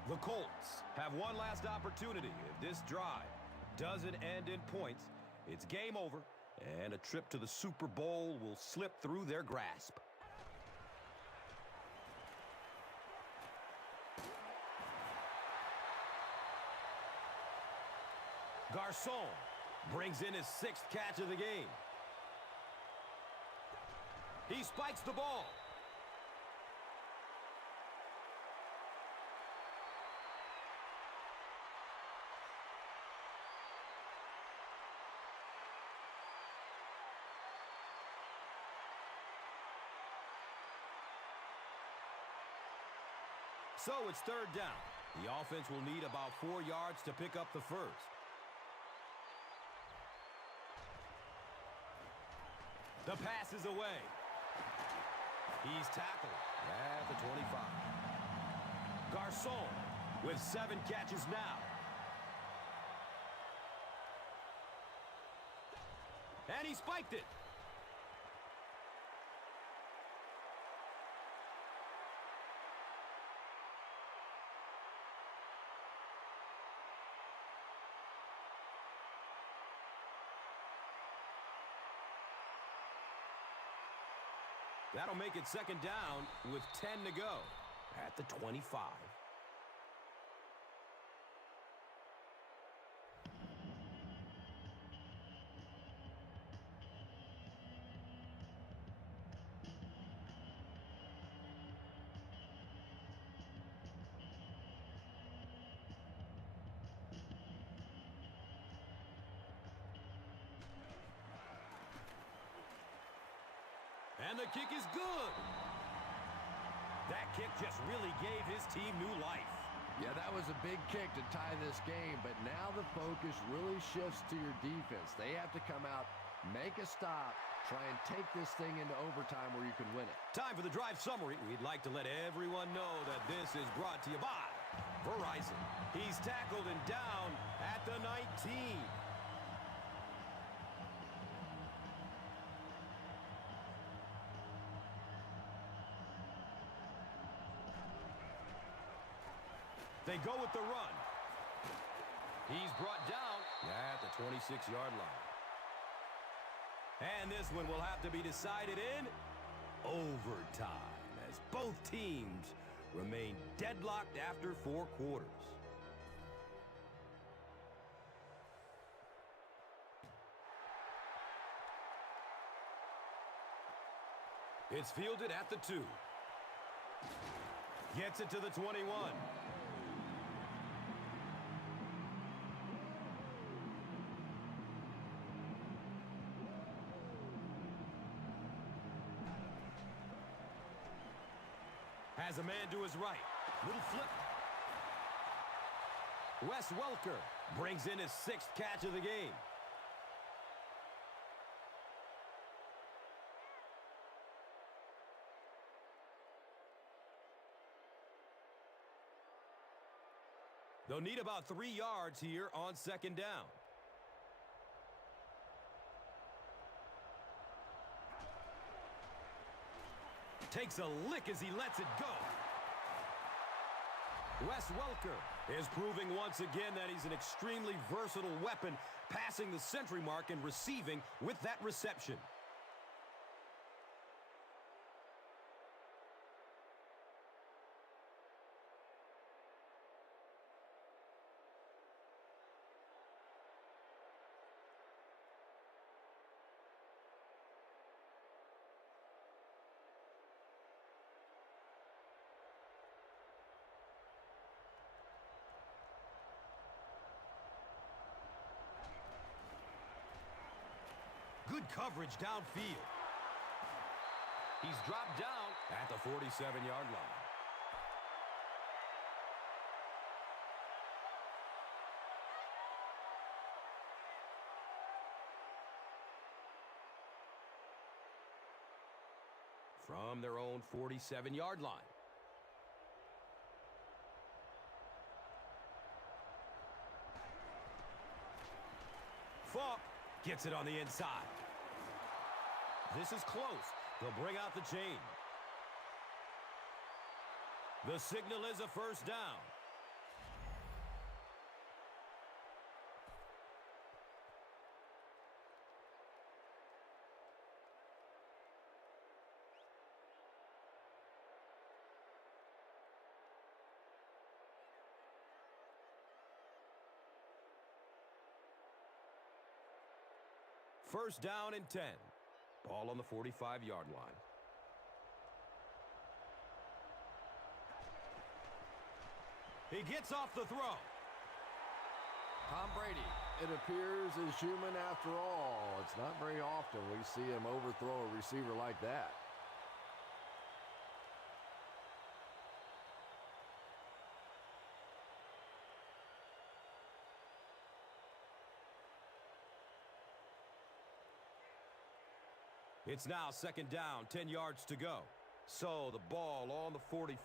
The Colts have one last opportunity. If this drive doesn't end in points, it's game over, and a trip to the Super Bowl will slip through their grasp. Garcon brings in his 6th catch of the game. He spikes the ball. So it's 3rd down. The offense will need about 4 yards to pick up the first. The pass is away. He's tackled at the 25. Garcon with 7 catches now. And he spiked it. That'll make it 2nd down with 10 to go at the 25. And the kick is good. That kick just really gave his team new life. Yeah, that was a big kick to tie this game, but now the focus really shifts to your defense. They have to come out, make a stop, try and take this thing into overtime where you can win it. Time for the drive summary. We'd like to let everyone know that this is brought to you by Verizon. He's tackled and down at the 19. They go with the run. He's brought down at the 26-yard line. And this one will have to be decided in overtime as both teams remain deadlocked after 4 quarters. It's fielded at the 2. Gets it to the 21. Has a man to his right. Little flip. Wes Welker brings in his 6th catch of the game. They'll need about 3 yards here on 2nd down. Takes a lick as he lets it go. Wes Welker is proving once again that he's an extremely versatile weapon, passing the century mark and receiving with that reception. Good coverage downfield. He's dropped down at the 47-yard line. From their own 47-yard line. Falk gets it on the inside. This is close. They'll bring out the chain. The signal is a first down. First down and 10. Ball on the 45-yard line. He gets off the throw. Tom Brady, it appears, is human after all. It's not very often we see him overthrow a receiver like that. It's now second down, 10 yards to go. So the ball on the 45.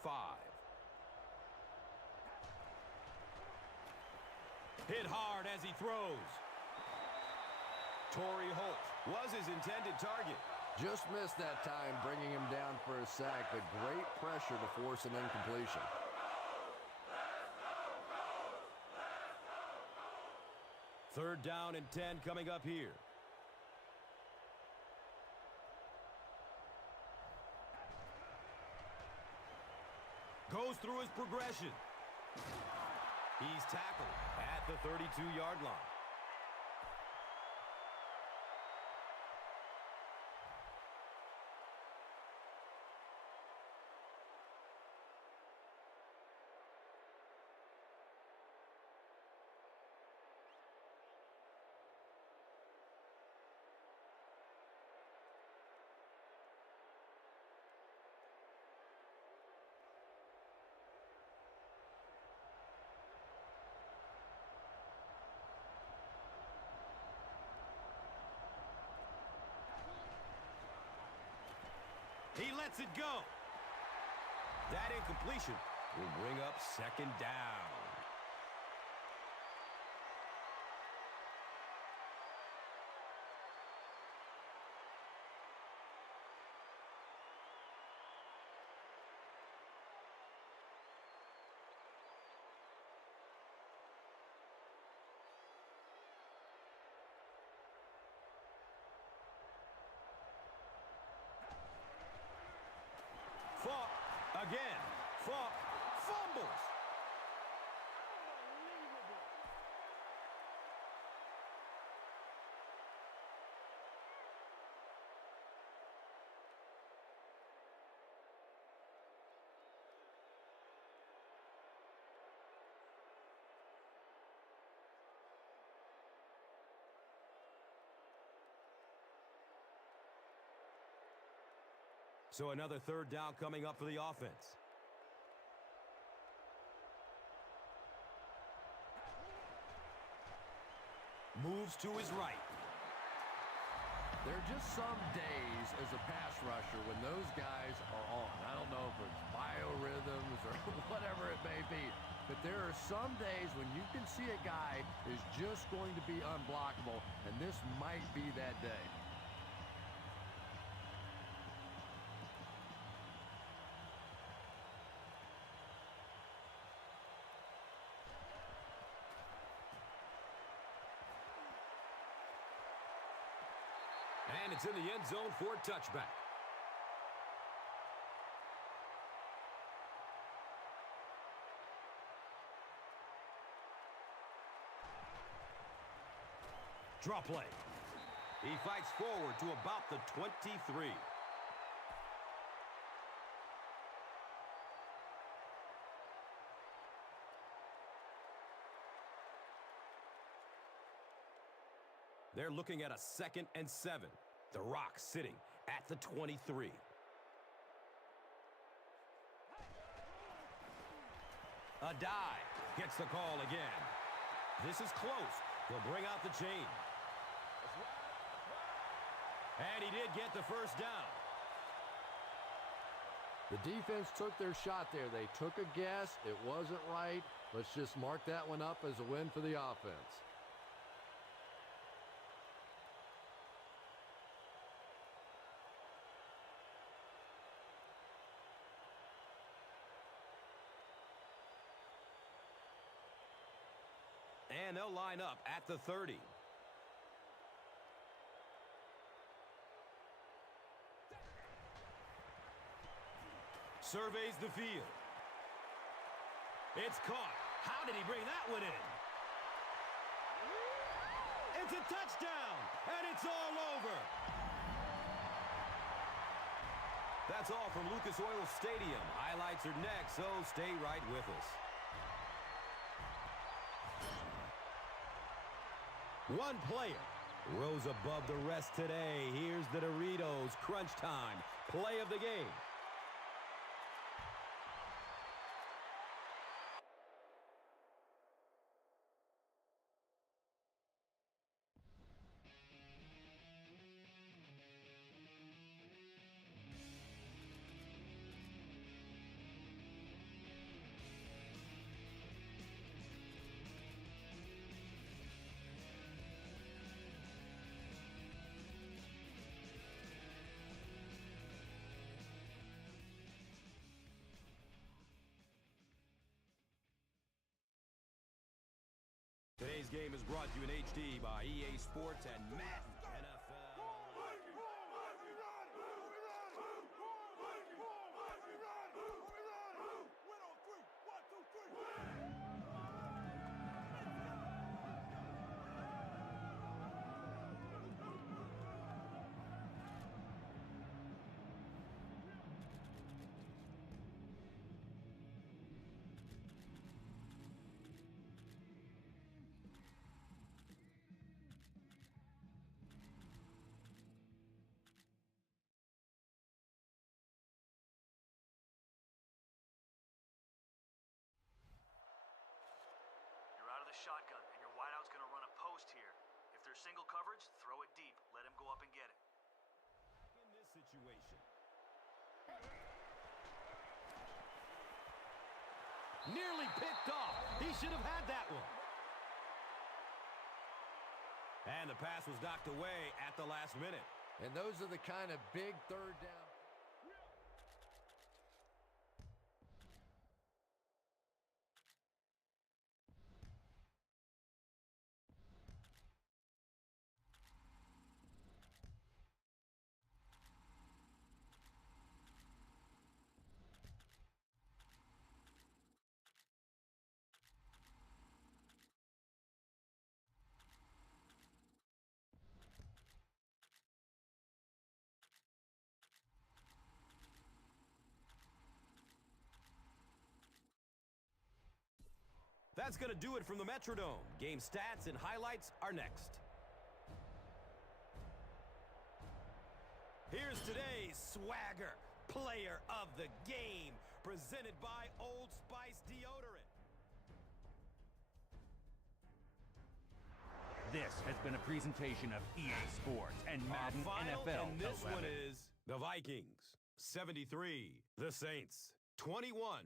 Hit hard as he throws. Torrey Holt was his intended target. Just missed that time, bringing him down for a sack, but great pressure to force an incompletion. Third down and 10 coming up here. Goes through his progression. He's tackled at the 32-yard line. He lets it go. That incompletion will bring up second down. Falk again. Falk fumbles. So another third down coming up for the offense. Moves to his right. There are just some days as a pass rusher when those guys are on. I don't know if it's biorhythms or whatever it may be, but there are some days when you can see a guy is just going to be unblockable, and this might be that day. And it's in the end zone for a touchback. Draw play. He fights forward to about the 23. They're looking at a 2nd and 7. The Rock sitting at the 23. A dive. Gets the call again. This is close. They'll bring out the chain. And he did get the first down. The defense took their shot there. They took a guess. It wasn't right. Let's just mark that one up as a win for the offense. And they'll line up at the 30. Surveys the field. It's caught. How did he bring that one in? It's a touchdown, and it's all over. That's all from Lucas Oil Stadium. Highlights are next, so stay right with us. One player rose above the rest today. Here's the Doritos Crunch Time play of the game. Today's game is brought to you in HD by EA Sports and Madden NFL. Shotgun, and your wideout's going to run a post here. If there's single coverage, throw it deep. Let him go up and get it. In this situation. Nearly picked off. He should have had that one. And the pass was knocked away at the last minute. And those are the kind of big third down. That's going to do it from the Metrodome. Game stats and highlights are next. Here's today's swagger player of the game, presented by Old Spice Deodorant. This has been a presentation of EA Sports and Madden Final, NFL and this 11. one is the Vikings, 73. The Saints, 21.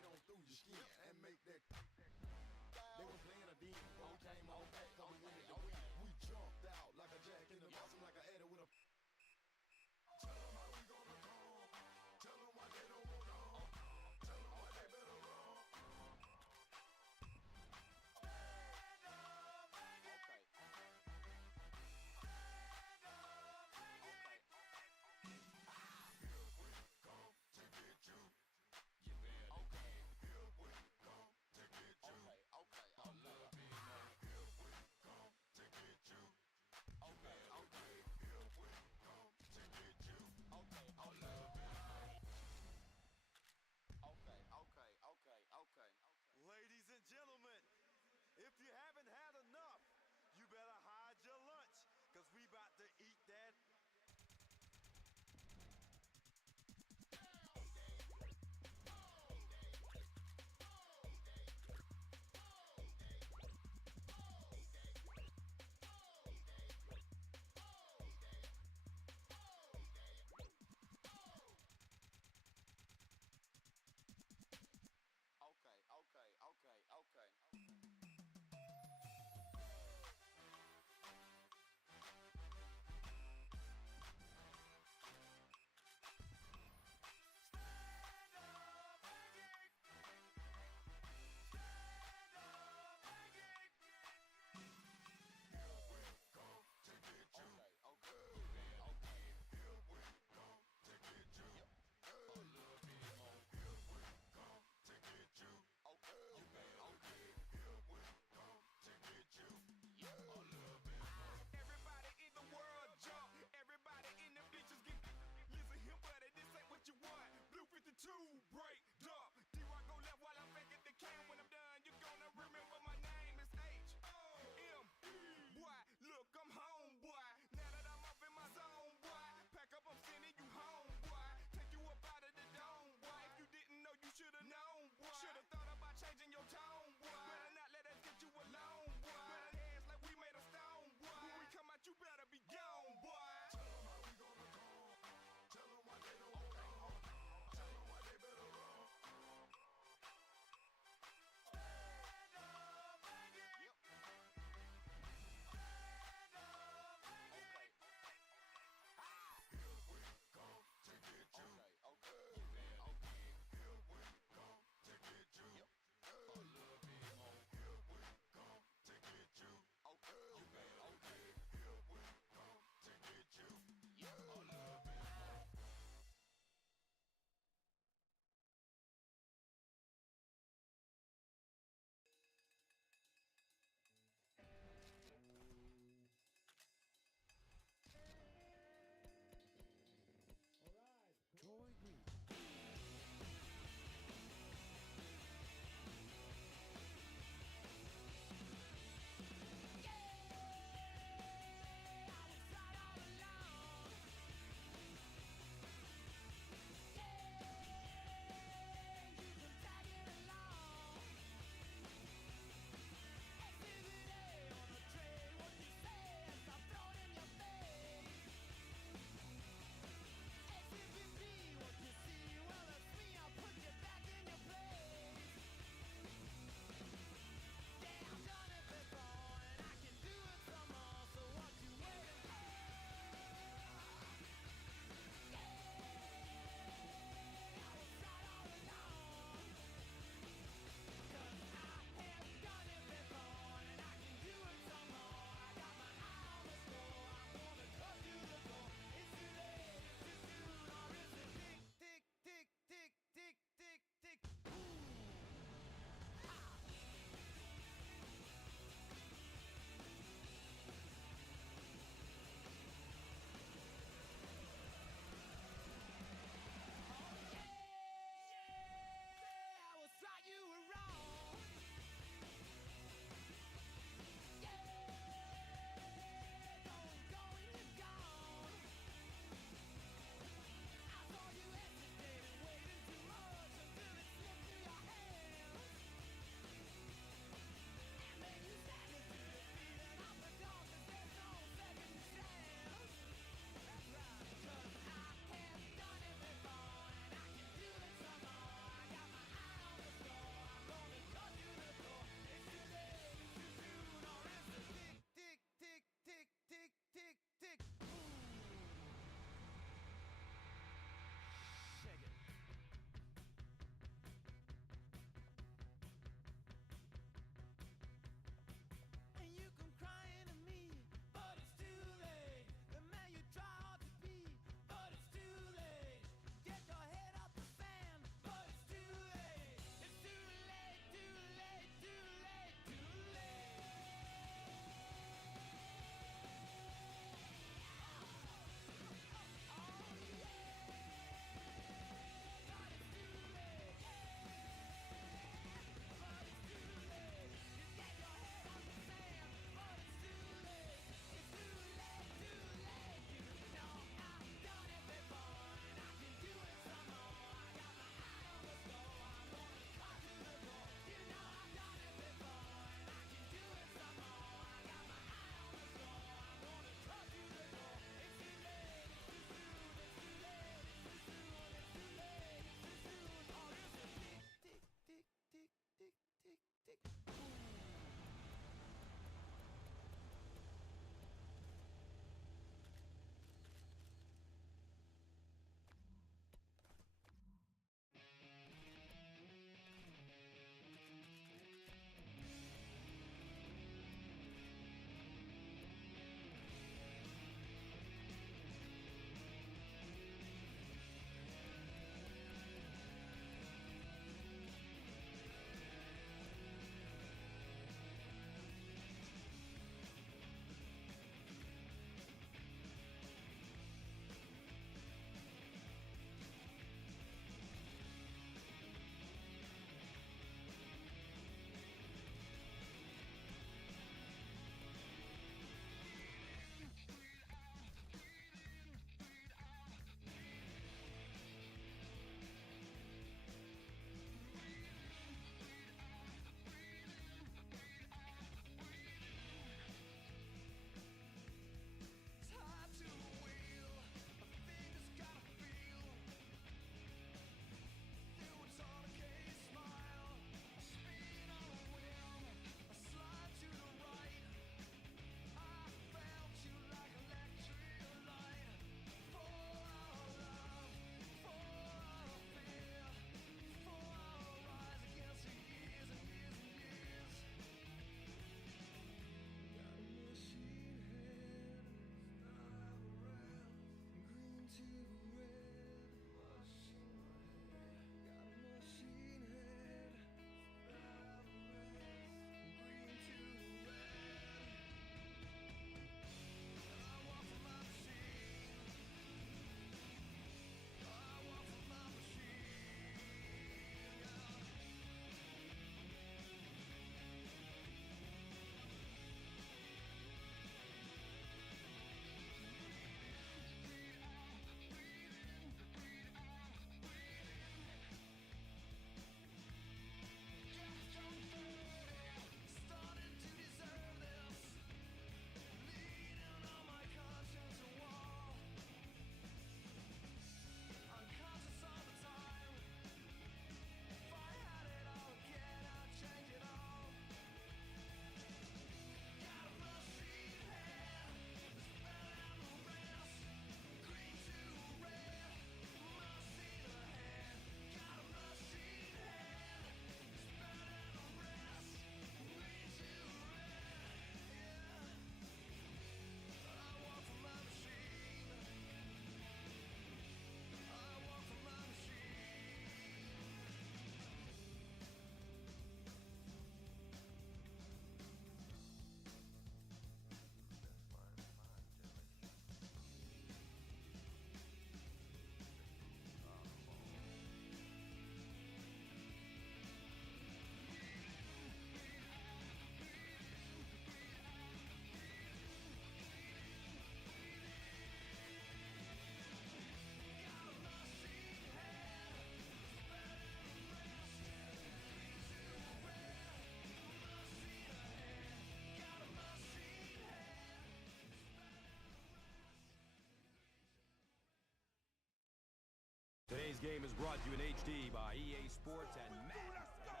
game is brought to you in HD by EA Sports and Madden NFL.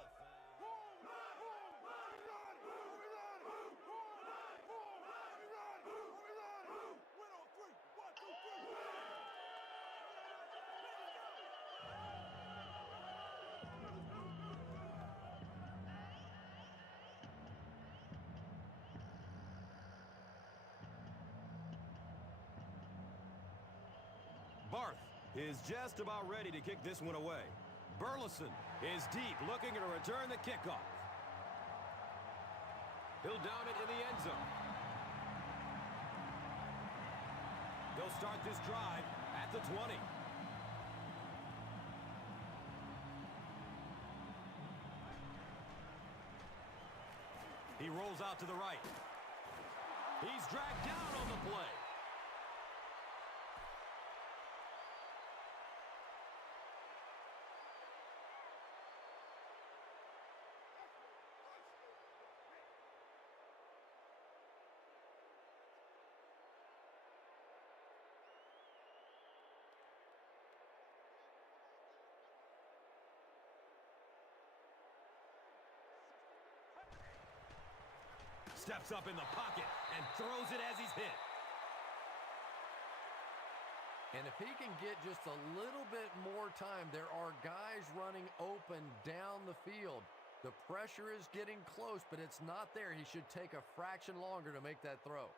Barth is just about ready to kick this one away. Burleson is deep, looking to return the kickoff. He'll down it in the end zone. They'll start this drive at the 20. He rolls out to the right. He's dragged down on the play. Steps up in the pocket and throws it as he's hit. And if he can get just a little bit more time, there are guys running open down the field. The pressure is getting close, but it's not there. He should take a fraction longer to make that throw.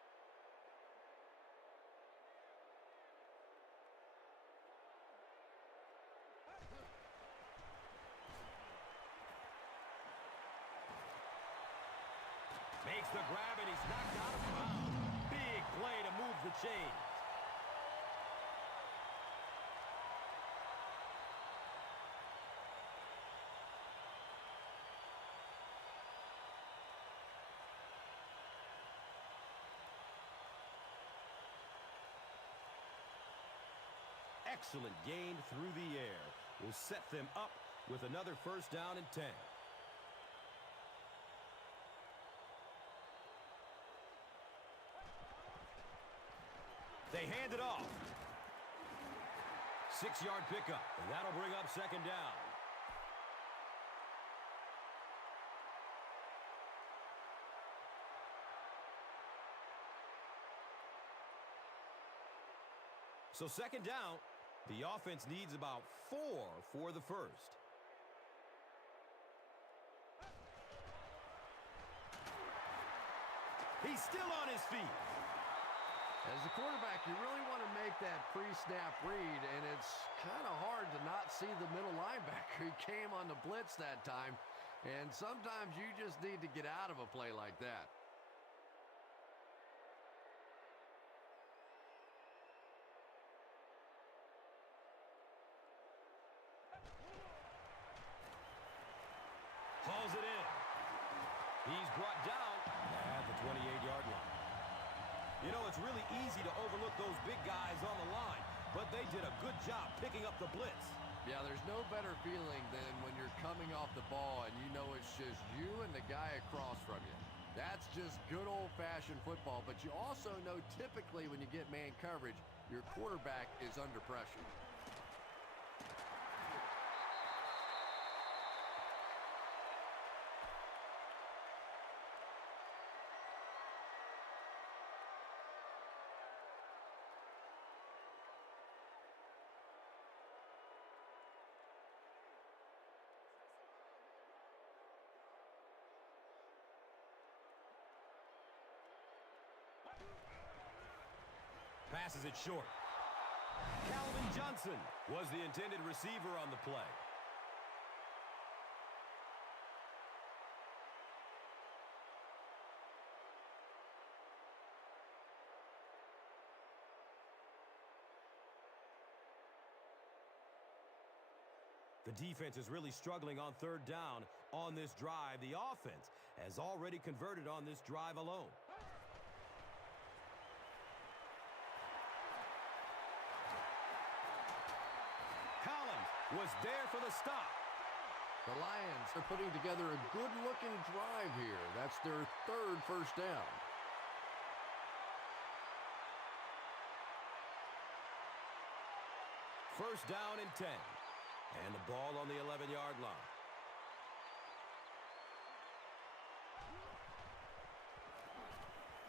Makes the grab and he's knocked out of bounds. Big play to move the chains. Excellent gain through the air. Will set them up with another first down and 10. They hand it off. 6-yard pickup, and that'll bring up second down. So second down, the offense needs about 4 for the first. He's still on his feet. As a quarterback, you really want to make that pre-snap read, and it's kind of hard to not see the middle linebacker. He came on the blitz that time, and sometimes you just need to get out of a play like that. Hauls it in. He's brought down at the 28-yard line. You know, it's really easy to overlook those big guys on the line, but they did a good job picking up the blitz. Yeah, there's no better feeling than when you're coming off the ball and you know it's just you and the guy across from you. That's just good old-fashioned football, but you also know typically when you get man coverage, your quarterback is under pressure. Passes it short. Calvin Johnson was the intended receiver on the play. The defense is really struggling on third down on this drive. The offense has already converted on this drive alone. Was there for the stop. The Lions are putting together a good-looking drive here. That's their third first down. First down and 10. And the ball on the 11-yard line.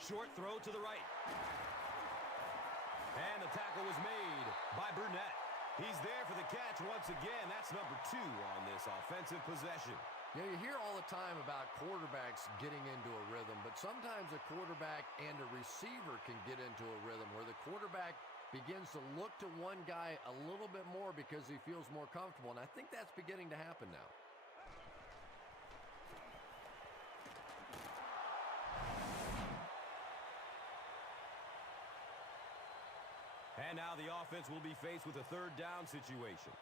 Short throw to the right. And the tackle was made by Burnett. He's there for the catch once again. That's number 2 on this offensive possession. You know, you hear all the time about quarterbacks getting into a rhythm, but sometimes a quarterback and a receiver can get into a rhythm where the quarterback begins to look to one guy a little bit more because he feels more comfortable, and I think that's beginning to happen now. And now the offense will be faced with a third down situation.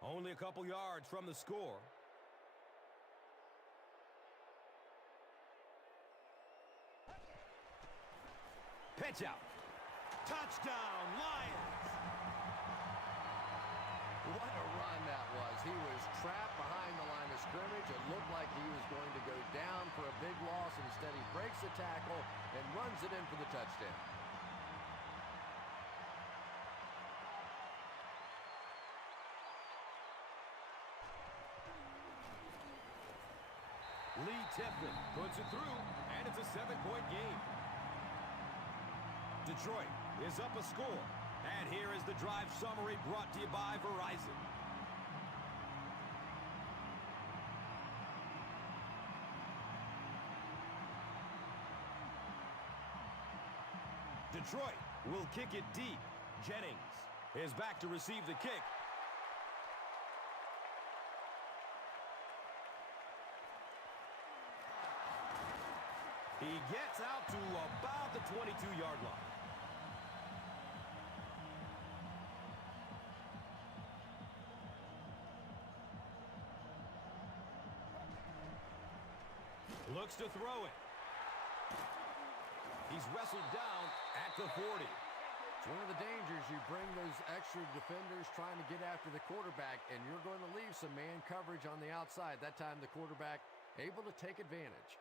Only a couple yards from the score. Pitch out. Touchdown, Lions! What a run that was. He was trapped behind the line of scrimmage. It looked like he was going to go down for a big loss. Instead, he breaks the tackle and runs it in for the touchdown. Lee Tipton puts it through, and it's a 7-point game. Detroit is up a score. And here is the drive summary brought to you by Verizon. Detroit will kick it deep. Jennings is back to receive the kick. He gets out to about the 22-yard line. Looks to throw it. He's wrestled down at the 40. It's one of the dangers. You bring those extra defenders trying to get after the quarterback, and you're going to leave some man coverage on the outside. That time the quarterback able to take advantage.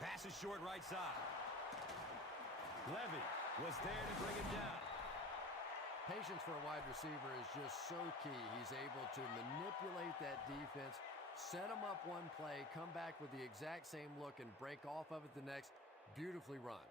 Pass is short right side. Levy was there to bring him down. Patience for a wide receiver is just so key. He's able to manipulate that defense, set them up one play, come back with the exact same look, and break off of it the next. Beautifully run.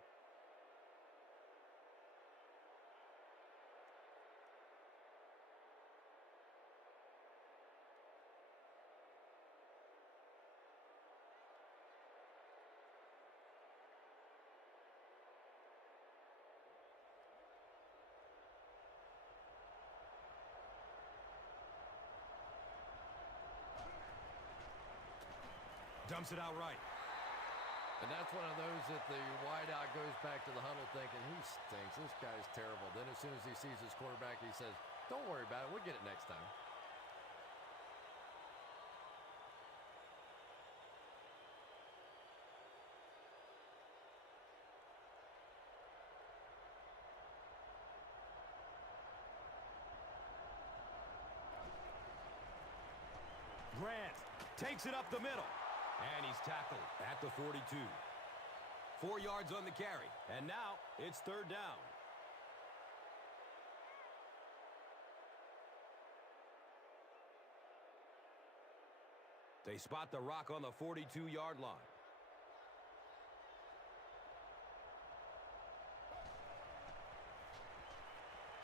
Dumps it out right. And that's one of those that the wideout goes back to the huddle thinking, he stinks. This guy's terrible. Then as soon as he sees his quarterback, he says, don't worry about it. We'll get it next time. Grant takes it up the middle. And he's tackled at the 42. 4 yards on the carry. And now it's third down. They spot the rock on the 42-yard line.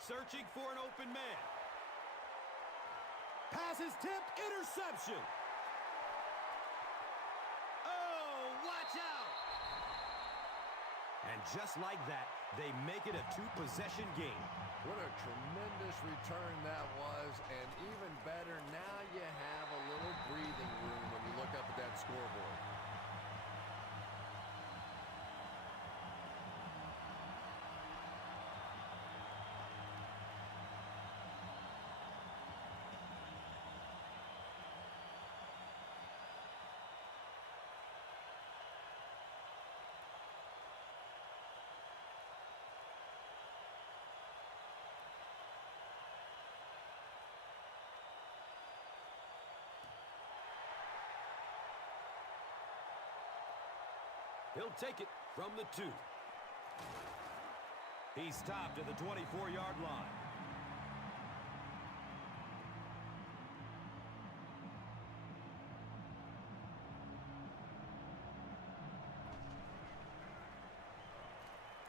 Searching for an open man. Pass is tipped. Interception. And just like that, they make it a 2-possession game. What a tremendous return that was, and even better, now you have a little breathing room when you look up at that scoreboard. He'll take it from the 2. He's stopped at the 24-yard line.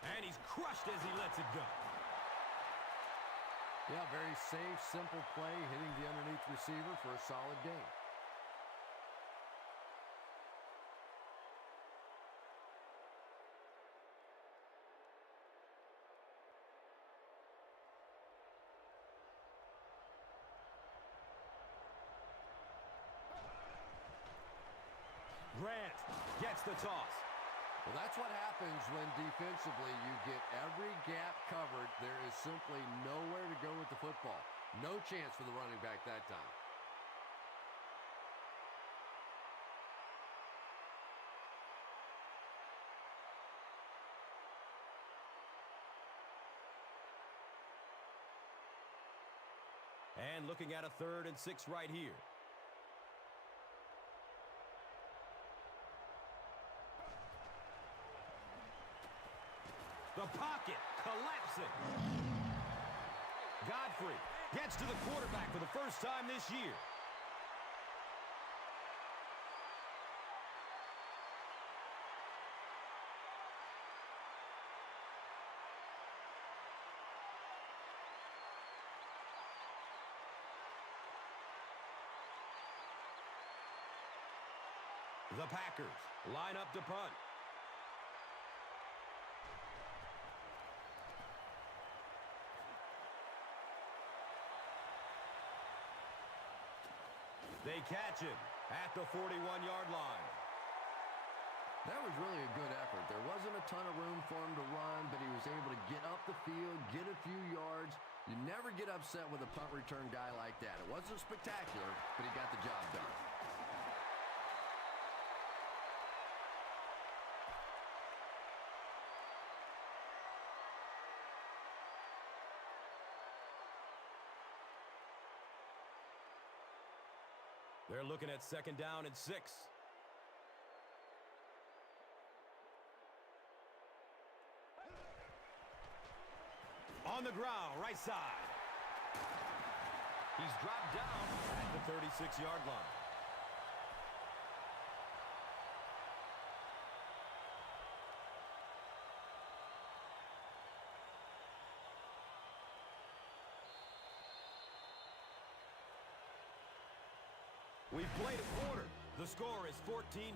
And he's crushed as he lets it go. Yeah, very safe, simple play, hitting the underneath receiver for a solid gain. Grant gets the toss. Well, that's what happens when defensively you get every gap covered. There is simply nowhere to go with the football. No chance for the running back that time. And looking at a 3rd and 6 right here. The pocket collapsing. Godfrey gets to the quarterback for the first time this year. The Packers line up to punt. They catch him at the 41-yard line. That was really a good effort. There wasn't a ton of room for him to run, but he was able to get up the field, get a few yards. You never get upset with a punt return guy like that. It wasn't spectacular, but he got the job done. They're looking at 2nd down and 6. On the ground, right side. He's dropped down at the 36-yard line. We've played a quarter. The score is 14-0.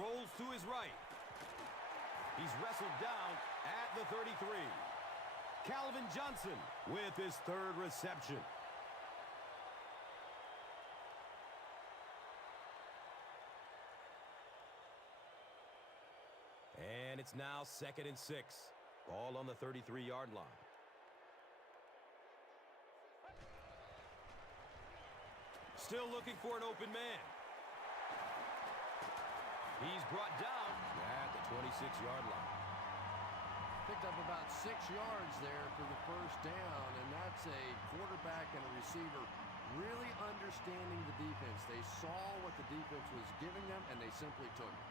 Rolls to his right. He's wrestled down at the 33. Calvin Johnson with his 3rd reception. And it's now 2nd and 6. Ball on the 33-yard line. Still looking for an open man. He's brought down at the 26-yard line. Picked up about 6 yards there for the first down, and that's a quarterback and a receiver really understanding the defense. They saw what the defense was giving them, and they simply took it.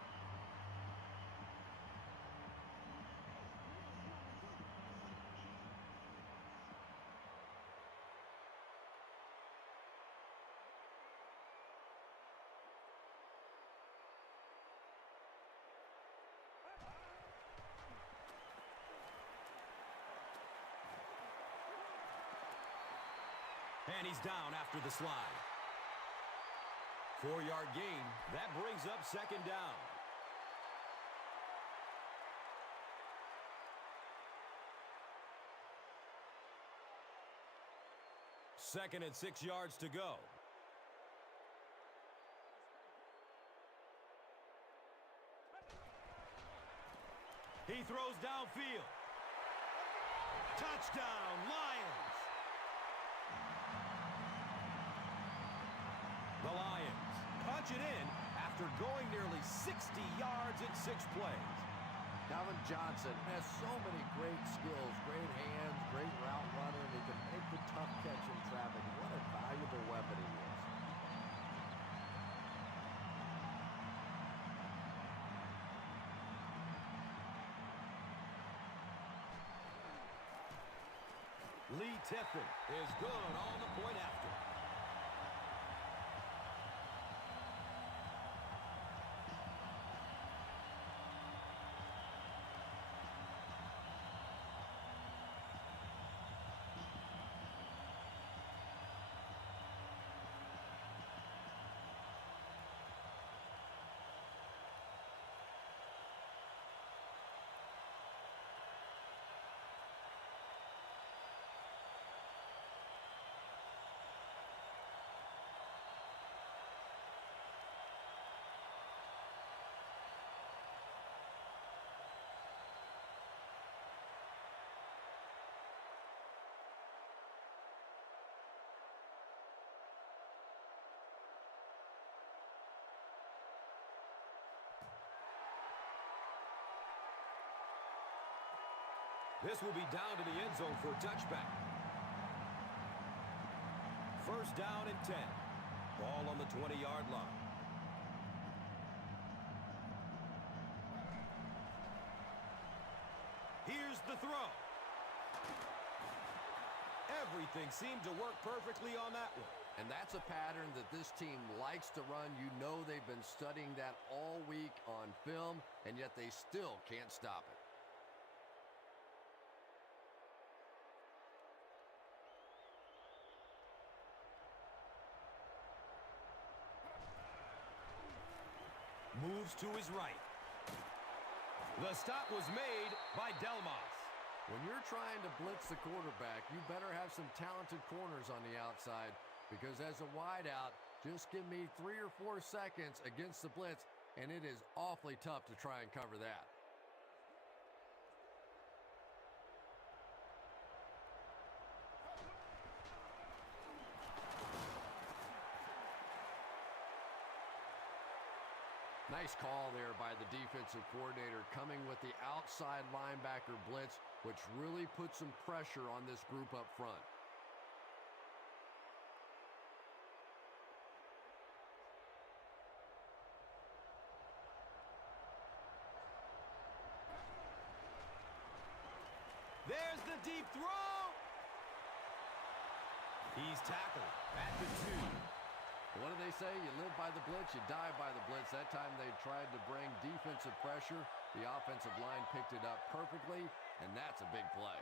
And he's down after the slide. 4-yard gain. That brings up second down. Second and 6 yards to go. He throws downfield. Touchdown, Lions! The Lions punch it in after going nearly 60 yards in 6 plays. Calvin Johnson has so many great skills, great hands, great route runner, and he can make the tough catch in traffic. What a valuable weapon he is. Lee Tiffin is good on the point after. This will be down to the end zone for a touchback. First down and 10. Ball on the 20-yard line. Here's the throw. Everything seemed to work perfectly on that one. And that's a pattern that this team likes to run. You know they've been studying that all week on film, and yet they still can't stop it. Moves to his right. The stop was made by Delmas. When you're trying to blitz the quarterback, you better have some talented corners on the outside, because as a wideout, just give me 3 or 4 seconds against the blitz, and it is awfully tough to try and cover that. Nice call there by the defensive coordinator, coming with the outside linebacker blitz, which really puts some pressure on this group up front. There's the deep throw. He's tackled at the 2. What do they say? You live by the blitz, you die by the blitz. That time they tried to bring defensive pressure. The offensive line picked it up perfectly, and that's a big play.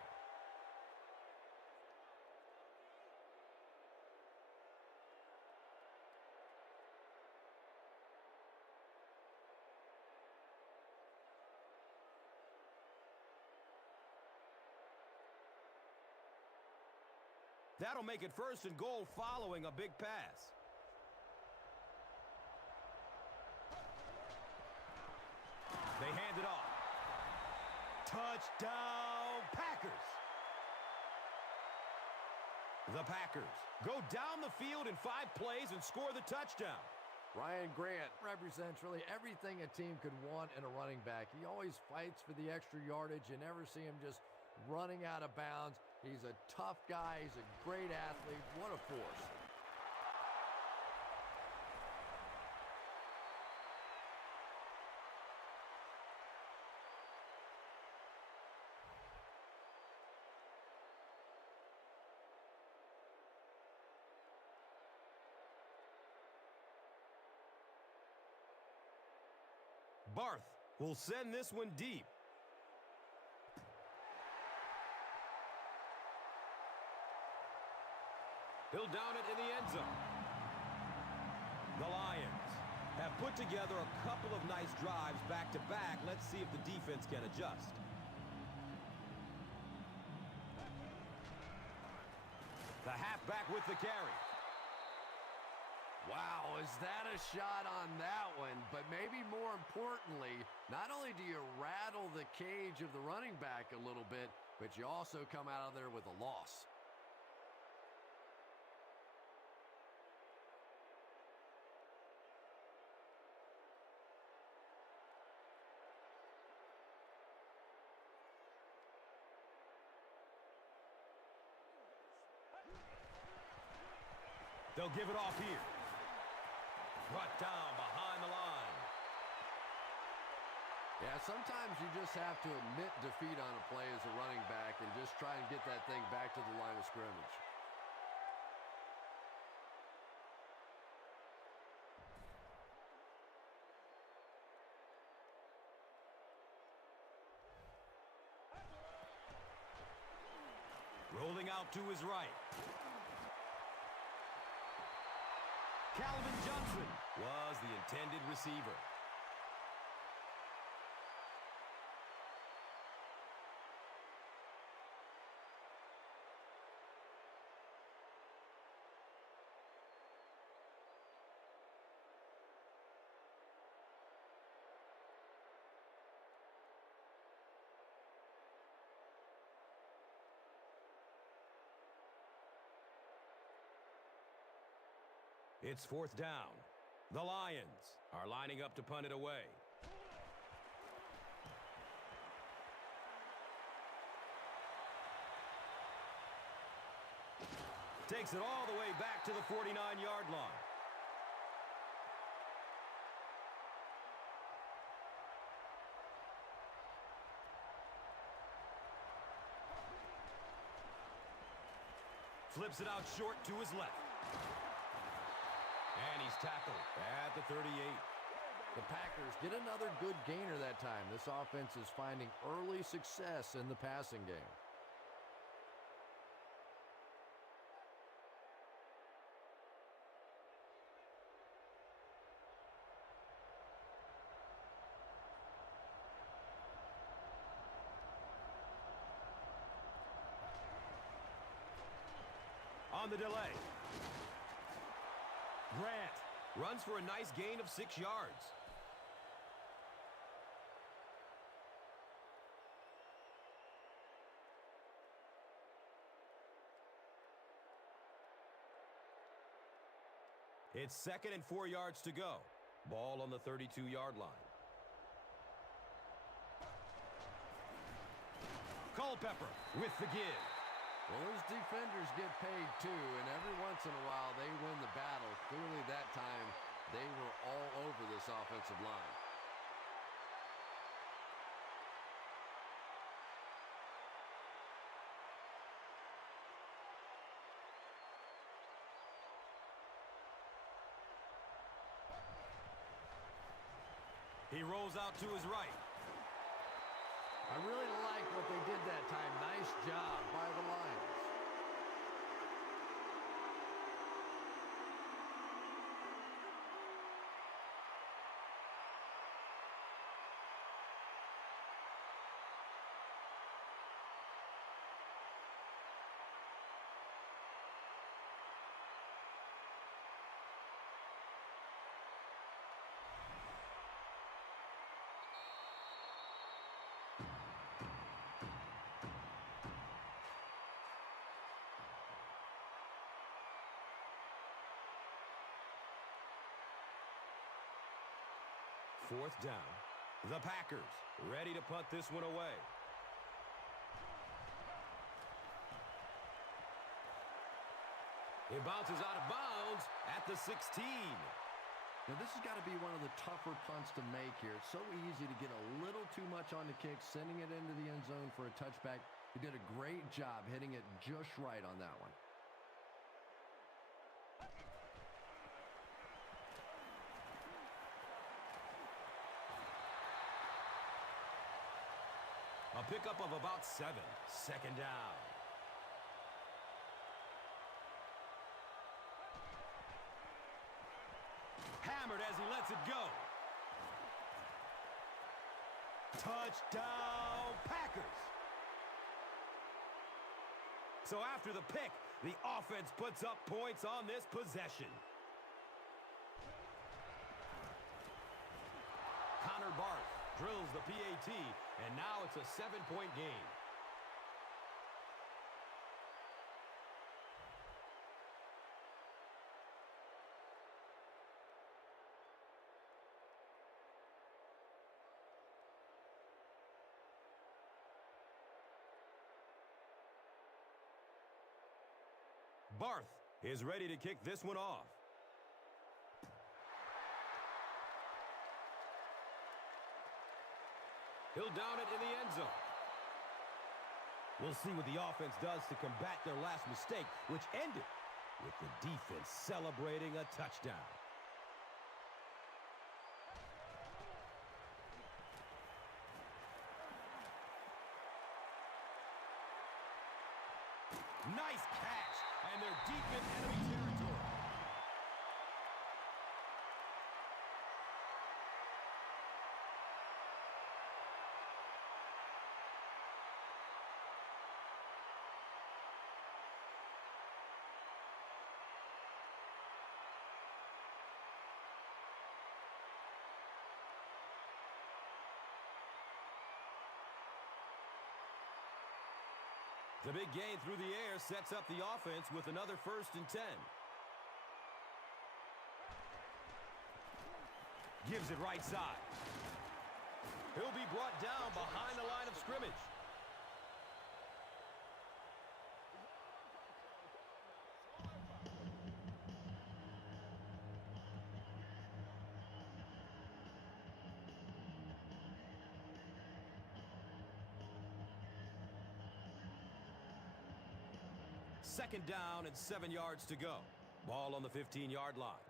That'll make it 1st and goal following a big pass. They hand it off. Touchdown, Packers. The Packers go down the field in 5 plays and score the touchdown. Ryan Grant represents really everything a team could want in a running back. He always fights for the extra yardage. You never see him just running out of bounds. He's a tough guy. He's a great athlete. What a force. Barth will send this one deep. He'll down it in the end zone. The Lions have put together a couple of nice drives back-to-back. Let's see if the defense can adjust. The halfback with the carry. Wow, is that a shot on that one? But maybe more importantly, not only do you rattle the cage of the running back a little bit, but you also come out of there with a loss. They'll give it off here. Brought down behind the line. Yeah, sometimes you just have to admit defeat on a play as a running back and just try and get that thing back to the line of scrimmage. Rolling out to his right. Calvin Johnson was the intended receiver. It's 4th down. The Lions are lining up to punt it away. Takes it all the way back to the 49-yard line. Flips it out short to his left. And he's tackled at the 38. The Packers get another good gainer that time. This offense is finding early success in the passing game. On the delay. Grant runs for a nice gain of 6 yards. It's 2nd and 4 yards to go. Ball on the 32-yard line. Culpepper with the give. Well, those defenders get paid too, and every once in a while they win the battle. Clearly that time they were all over this offensive line. He rolls out to his right. I really like what they did that time. Nice job by the Lions. Fourth down. The Packers ready to punt this one away. It bounces out of bounds at the 16. Now this has got to be one of the tougher punts to make here. It's so easy to get a little too much on the kick, sending it into the end zone for a touchback. He did a great job hitting it just right on that one. A pickup of about 7. 2nd down. Hammered as he lets it go. Touchdown, Packers. So after the pick, the offense puts up points on this possession. Connor Barth drills the PAT, and now it's a 7-point game. Barth is ready to kick this one off. He'll down it in the end zone. We'll see what the offense does to combat their last mistake, which ended with the defense celebrating a touchdown. Nice catch, and they're deep in enemy territory. The big gain through the air sets up the offense with another 1st and 10. Gives it right side. He'll be brought down behind the line of scrimmage. Second down and 7 yards to go. Ball on the 15-yard line.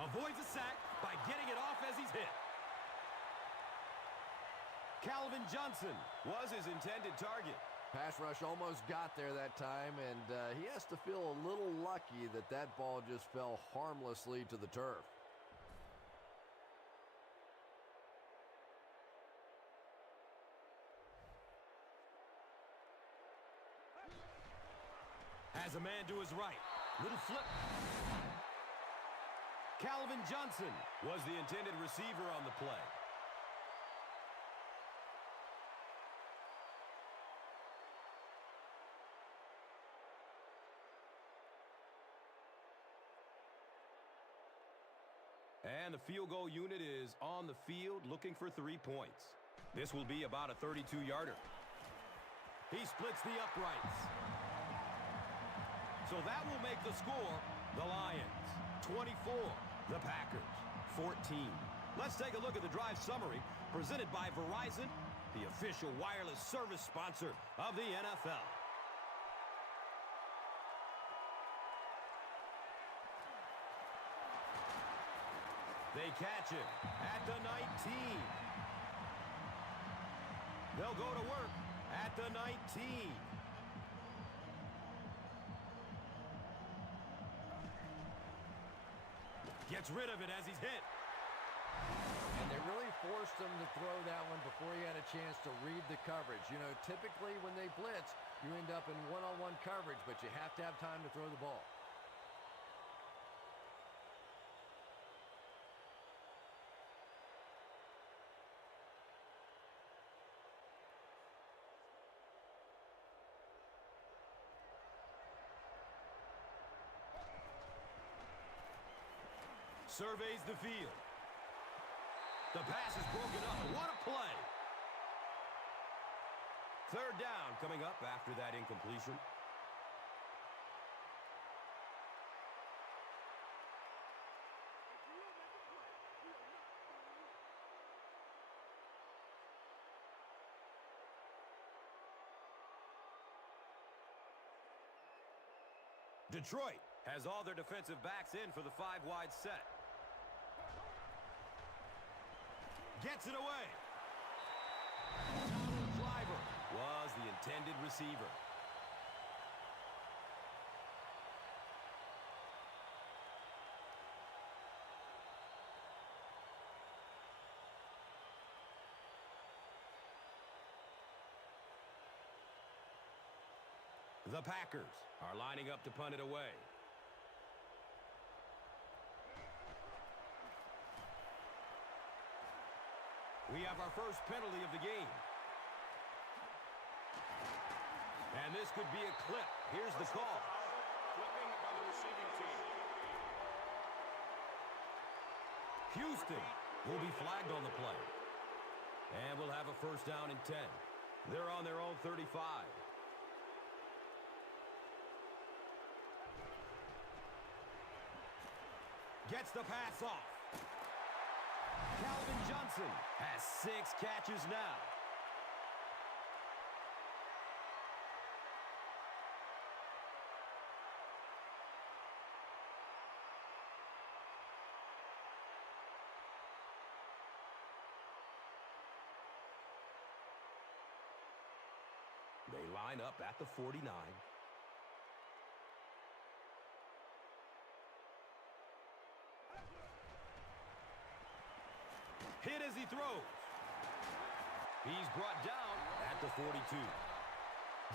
Avoids a sack by getting it off as he's hit. Calvin Johnson was his intended target. Pass rush almost got there that time, and he has to feel a little lucky that that ball just fell harmlessly to the turf. Has a man to his right. Little flip. Calvin Johnson was the intended receiver on the play. And the field goal unit is on the field looking for 3 points. This will be about a 32-yarder. He splits the uprights. So that will make the score the Lions 24, the Packers 14. Let's take a look at the drive summary presented by Verizon, the official wireless service sponsor of the NFL. They catch him at the 19. They'll go to work at the 19. Gets rid of it as he's hit. And they really forced him to throw that one before he had a chance to read the coverage. You know, typically when they blitz, you end up in one-on-one coverage, but you have to have time to throw the ball. Surveys the field. The pass is broken up. What a play. Third down coming up after that incompletion. Detroit has all their defensive backs in for the 5-wide set. Gets it away. Donald Driver was the intended receiver. The Packers are lining up to punt it away. We have our first penalty of the game. And this could be a clip. Here's the call. Flipping by the receiving team. Houston will be flagged on the play. And we'll have a first down and 10. They're on their own 35. Gets the pass off. Calvin Johnson has 6 catches now. They line up at the 49. Hit as he throws. He's brought down at the 42.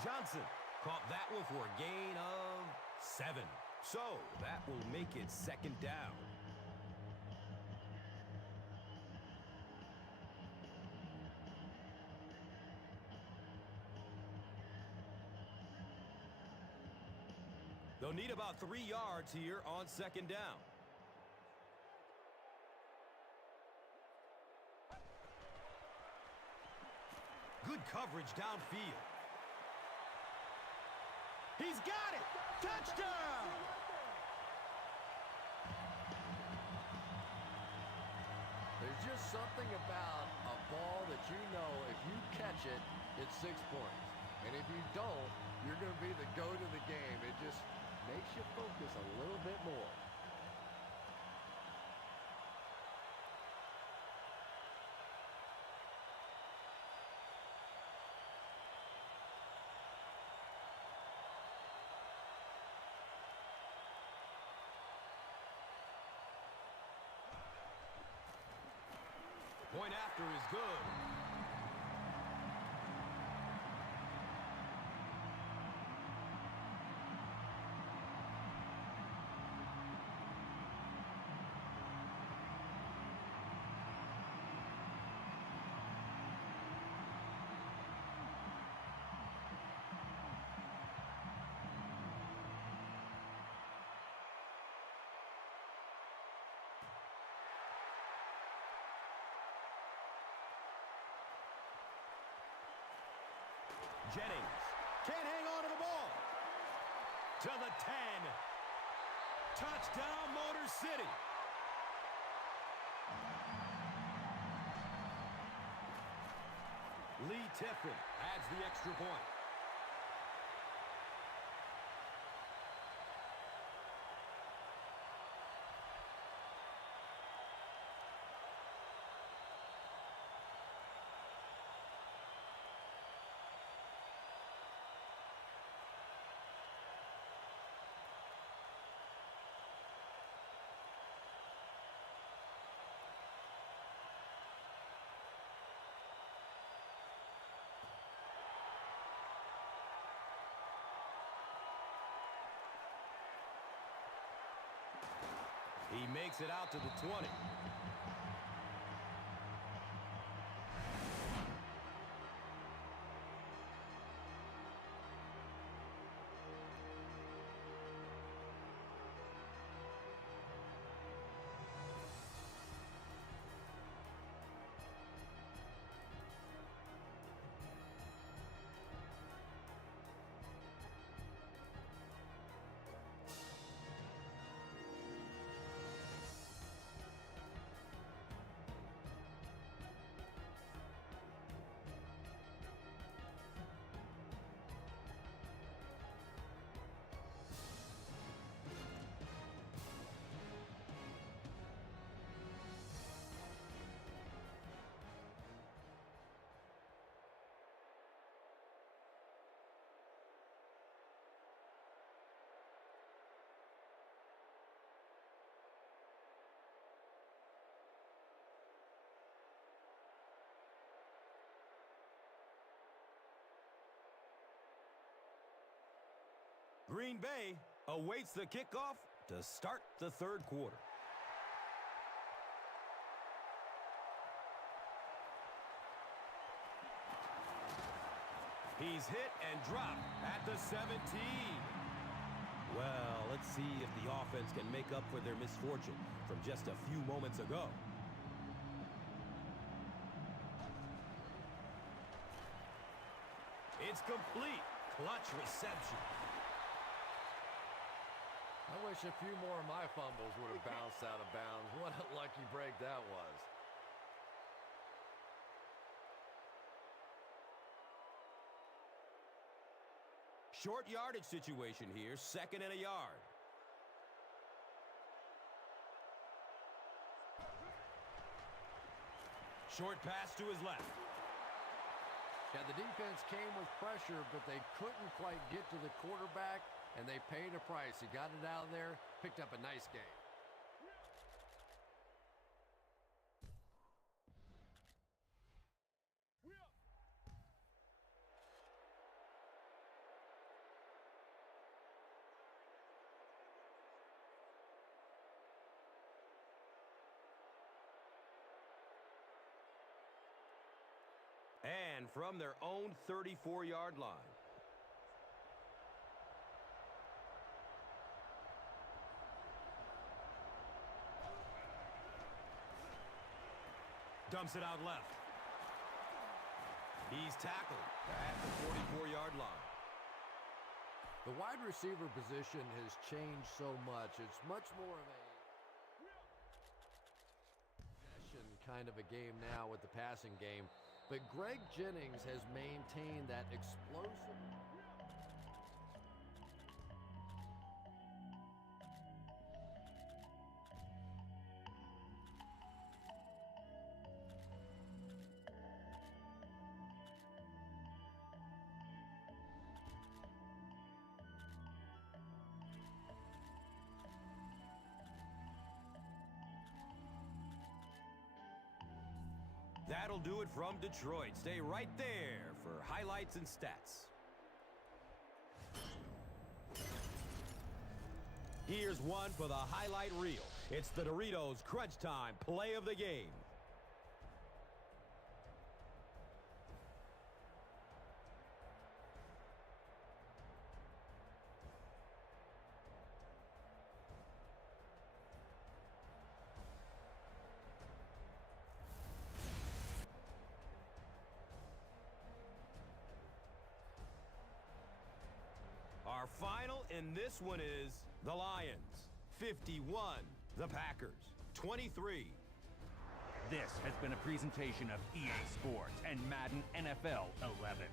Johnson caught that one for a gain of 7. So that will make it second down. They'll need about 3 yards here on second down. Good coverage downfield. He's got it! Touchdown! There's just something about a ball that you know if you catch it, it's 6 points. And if you don't, you're going to be the goat of the game. It just makes you focus a little bit more. Point after is good. Jennings can't hang on to the ball. To the 10. Touchdown, Motor City. Lee Tiffin adds the extra point. He makes it out to the 20. Green Bay awaits the kickoff to start the third quarter. He's hit and dropped at the 17. Well, let's see if the offense can make up for their misfortune from just a few moments ago. It's complete. Clutch reception. I wish a few more of my fumbles would have bounced out of bounds. What a lucky break that was. Short yardage situation here, 2nd and a yard. Short pass to his left. Yeah, the defense came with pressure, but they couldn't quite get to the quarterback, and they paid a price. He got it out of there, picked up a nice game. And from their own 34-yard line. Dumps it out left. He's tackled at the 44-yard line. The wide receiver position has changed so much. It's much more of a possession kind of a game now with the passing game. But Greg Jennings has maintained that explosive. That'll do it from Detroit. Stay right there for highlights and stats. Here's one for the highlight reel. It's the Doritos Crunch Time play of the game. Our final in this one is the Lions, 51, the Packers, 23. This has been a presentation of EA Sports and Madden NFL 11.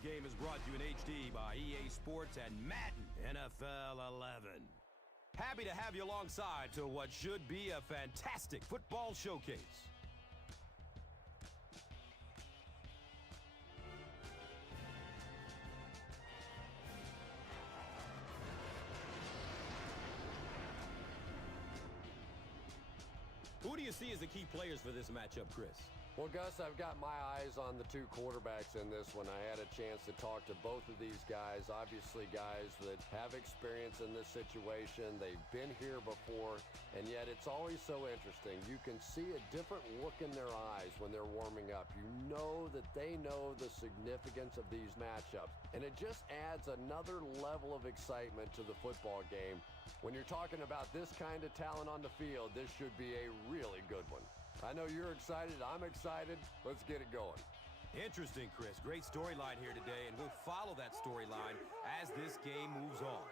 Today's game is brought to you in HD by EA Sports and Madden NFL 11. Happy to have you alongside to what should be a fantastic football showcase. Who do you see as the key players for this matchup, Chris? Well, Gus, I've got my eyes on the two quarterbacks in this one. I had a chance to talk to both of these guys, obviously guys that have experience in this situation. They've been here before, and yet it's always so interesting. You can see a different look in their eyes when they're warming up. You know that they know the significance of these matchups, and it just adds another level of excitement to the football game. When you're talking about this kind of talent on the field, this should be a really good one. I know you're excited. I'm excited. Let's get it going. Interesting, Chris. Great storyline here today, and we'll follow that storyline as this game moves on.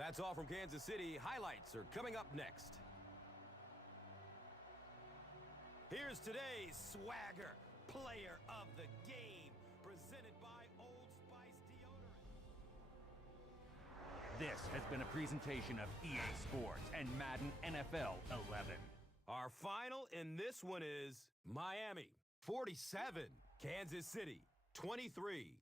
That's all from Kansas City. Highlights are coming up next. Here's today's swagger player of the game, presented by Old Spice Deodorant. This has been a presentation of EA Sports and Madden NFL 11. Our final in this one is Miami 47, Kansas City 23.